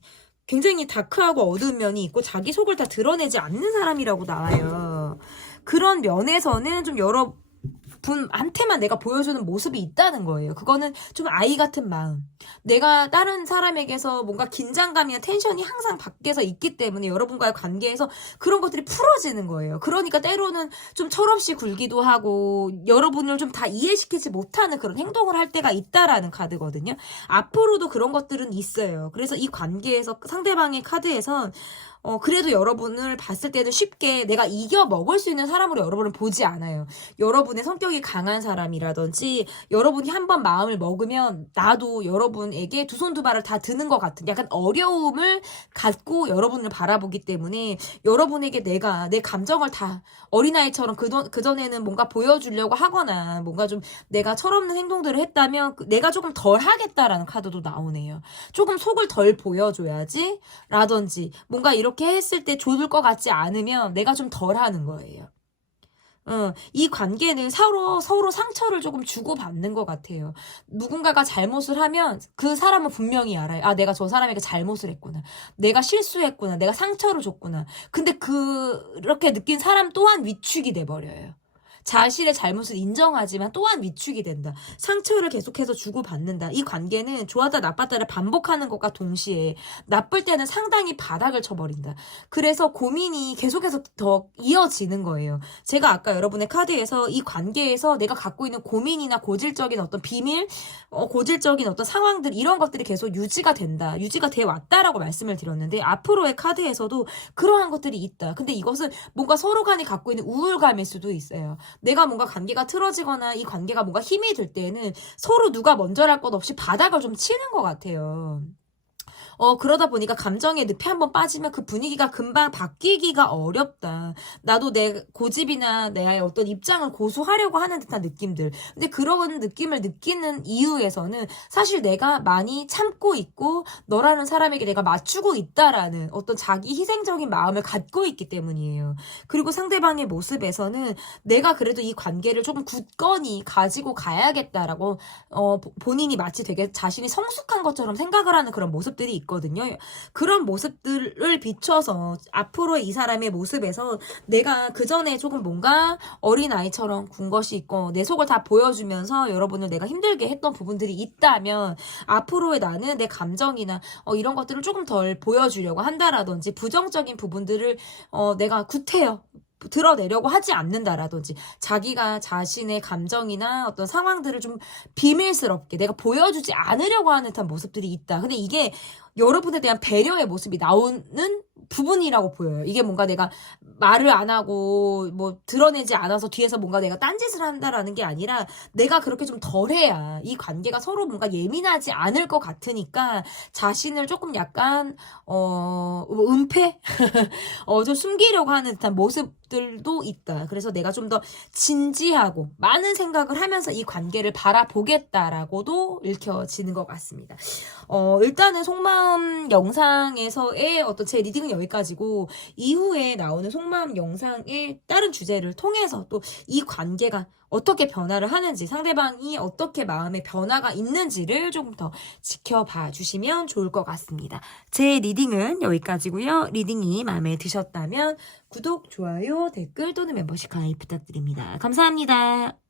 굉장히 다크하고 어두운 면이 있고 자기 속을 다 드러내지 않는 사람이라고 나와요. 그런 면에서는 좀 분한테만 내가 보여주는 모습이 있다는 거예요. 그거는 좀 아이 같은 마음. 내가 다른 사람에게서 뭔가 긴장감이나 텐션이 항상 밖에서 있기 때문에 여러분과의 관계에서 그런 것들이 풀어지는 거예요. 그러니까 때로는 좀 철없이 굴기도 하고 여러분을 좀 다 이해시키지 못하는 그런 행동을 할 때가 있다라는 카드거든요. 앞으로도 그런 것들은 있어요. 그래서 이 관계에서 상대방의 카드에선 그래도 여러분을 봤을 때는 쉽게 내가 이겨 먹을 수 있는 사람으로 여러분을 보지 않아요. 여러분의 성격이 강한 사람이라든지 여러분이 한번 마음을 먹으면 나도 여러분에게 두 손 두 발을 다 드는 것 같은 약간 어려움을 갖고 여러분을 바라보기 때문에 여러분에게 내가 내 감정을 다 어린아이처럼 그전에는 뭔가 보여주려고 하거나 뭔가 좀 내가 철없는 행동들을 했다면 내가 조금 덜 하겠다라는 카드도 나오네요. 조금 속을 덜 보여줘야지 라든지 뭔가 이렇게 했을 때 좋을 것 같지 않으면 내가 좀 덜 하는 거예요. 이 관계는 서로 상처를 조금 주고받는 것 같아요. 누군가가 잘못을 하면 그 사람은 분명히 알아요. 아, 내가 저 사람에게 잘못을 했구나. 내가 실수했구나. 내가 상처를 줬구나. 근데 그렇게 느낀 사람 또한 위축이 돼버려요. 자신의 잘못을 인정하지만 또한 위축이 된다. 상처를 계속해서 주고받는다. 이 관계는 좋았다 나빴다를 반복하는 것과 동시에 나쁠 때는 상당히 바닥을 쳐버린다. 그래서 고민이 계속해서 더 이어지는 거예요. 제가 아까 여러분의 카드에서 이 관계에서 내가 갖고 있는 고민이나 고질적인 어떤 비밀, 고질적인 어떤 상황들 이런 것들이 계속 유지가 된다. 유지가 돼 왔다라고 말씀을 드렸는데 앞으로의 카드에서도 그러한 것들이 있다. 근데 이것은 뭔가 서로 간에 갖고 있는 우울감일 수도 있어요. 내가 뭔가 관계가 틀어지거나 이 관계가 뭔가 힘이 들 때는 서로 누가 먼저랄 것 없이 바닥을 좀 치는 것 같아요. 그러다 보니까 감정의 늪에 한번 빠지면 그 분위기가 금방 바뀌기가 어렵다. 나도 내 고집이나 내 어떤 입장을 고수하려고 하는 듯한 느낌들. 근데 그런 느낌을 느끼는 이유에서는 사실 내가 많이 참고 있고 너라는 사람에게 내가 맞추고 있다라는 어떤 자기 희생적인 마음을 갖고 있기 때문이에요. 그리고 상대방의 모습에서는 내가 그래도 이 관계를 조금 굳건히 가지고 가야겠다라고 본인이 마치 되게 자신이 성숙한 것처럼 생각을 하는 그런 모습들이 있거든요. 그런 모습들을 비춰서 앞으로의 이 사람의 모습에서 내가 그전에 조금 뭔가 어린아이처럼 군 것이 있고 내 속을 다 보여주면서 여러분을 내가 힘들게 했던 부분들이 있다면 앞으로의 나는 내 감정이나 이런 것들을 조금 덜 보여주려고 한다라든지 부정적인 부분들을 내가 구태여 드러내려고 하지 않는다라든지 자기가 자신의 감정이나 어떤 상황들을 좀 비밀스럽게 내가 보여주지 않으려고 하는 듯한 모습들이 있다. 근데 이게 여러분에 대한 배려의 모습이 나오는 부분이라고 보여요. 이게 뭔가 내가 말을 안 하고 뭐 드러내지 않아서 뒤에서 뭔가 내가 딴짓을 한다라는 게 아니라 내가 그렇게 좀 덜해야 이 관계가 서로 뭔가 예민하지 않을 것 같으니까 자신을 조금 약간 은폐? 좀 숨기려고 하는 듯한 모습들도 있다. 그래서 내가 좀 더 진지하고 많은 생각을 하면서 이 관계를 바라보겠다라고도 읽혀지는 것 같습니다. 일단은 속마음 영상에서의 어떤 제 리딩은 여기까지고 이후에 나오는 속마음 영상의 다른 주제를 통해서 또 이 관계가 어떻게 변화를 하는지 상대방이 어떻게 마음의 변화가 있는지를 조금 더 지켜봐 주시면 좋을 것 같습니다. 제 리딩은 여기까지고요. 리딩이 마음에 드셨다면 구독, 좋아요, 댓글 또는 멤버십 가입 부탁드립니다. 감사합니다.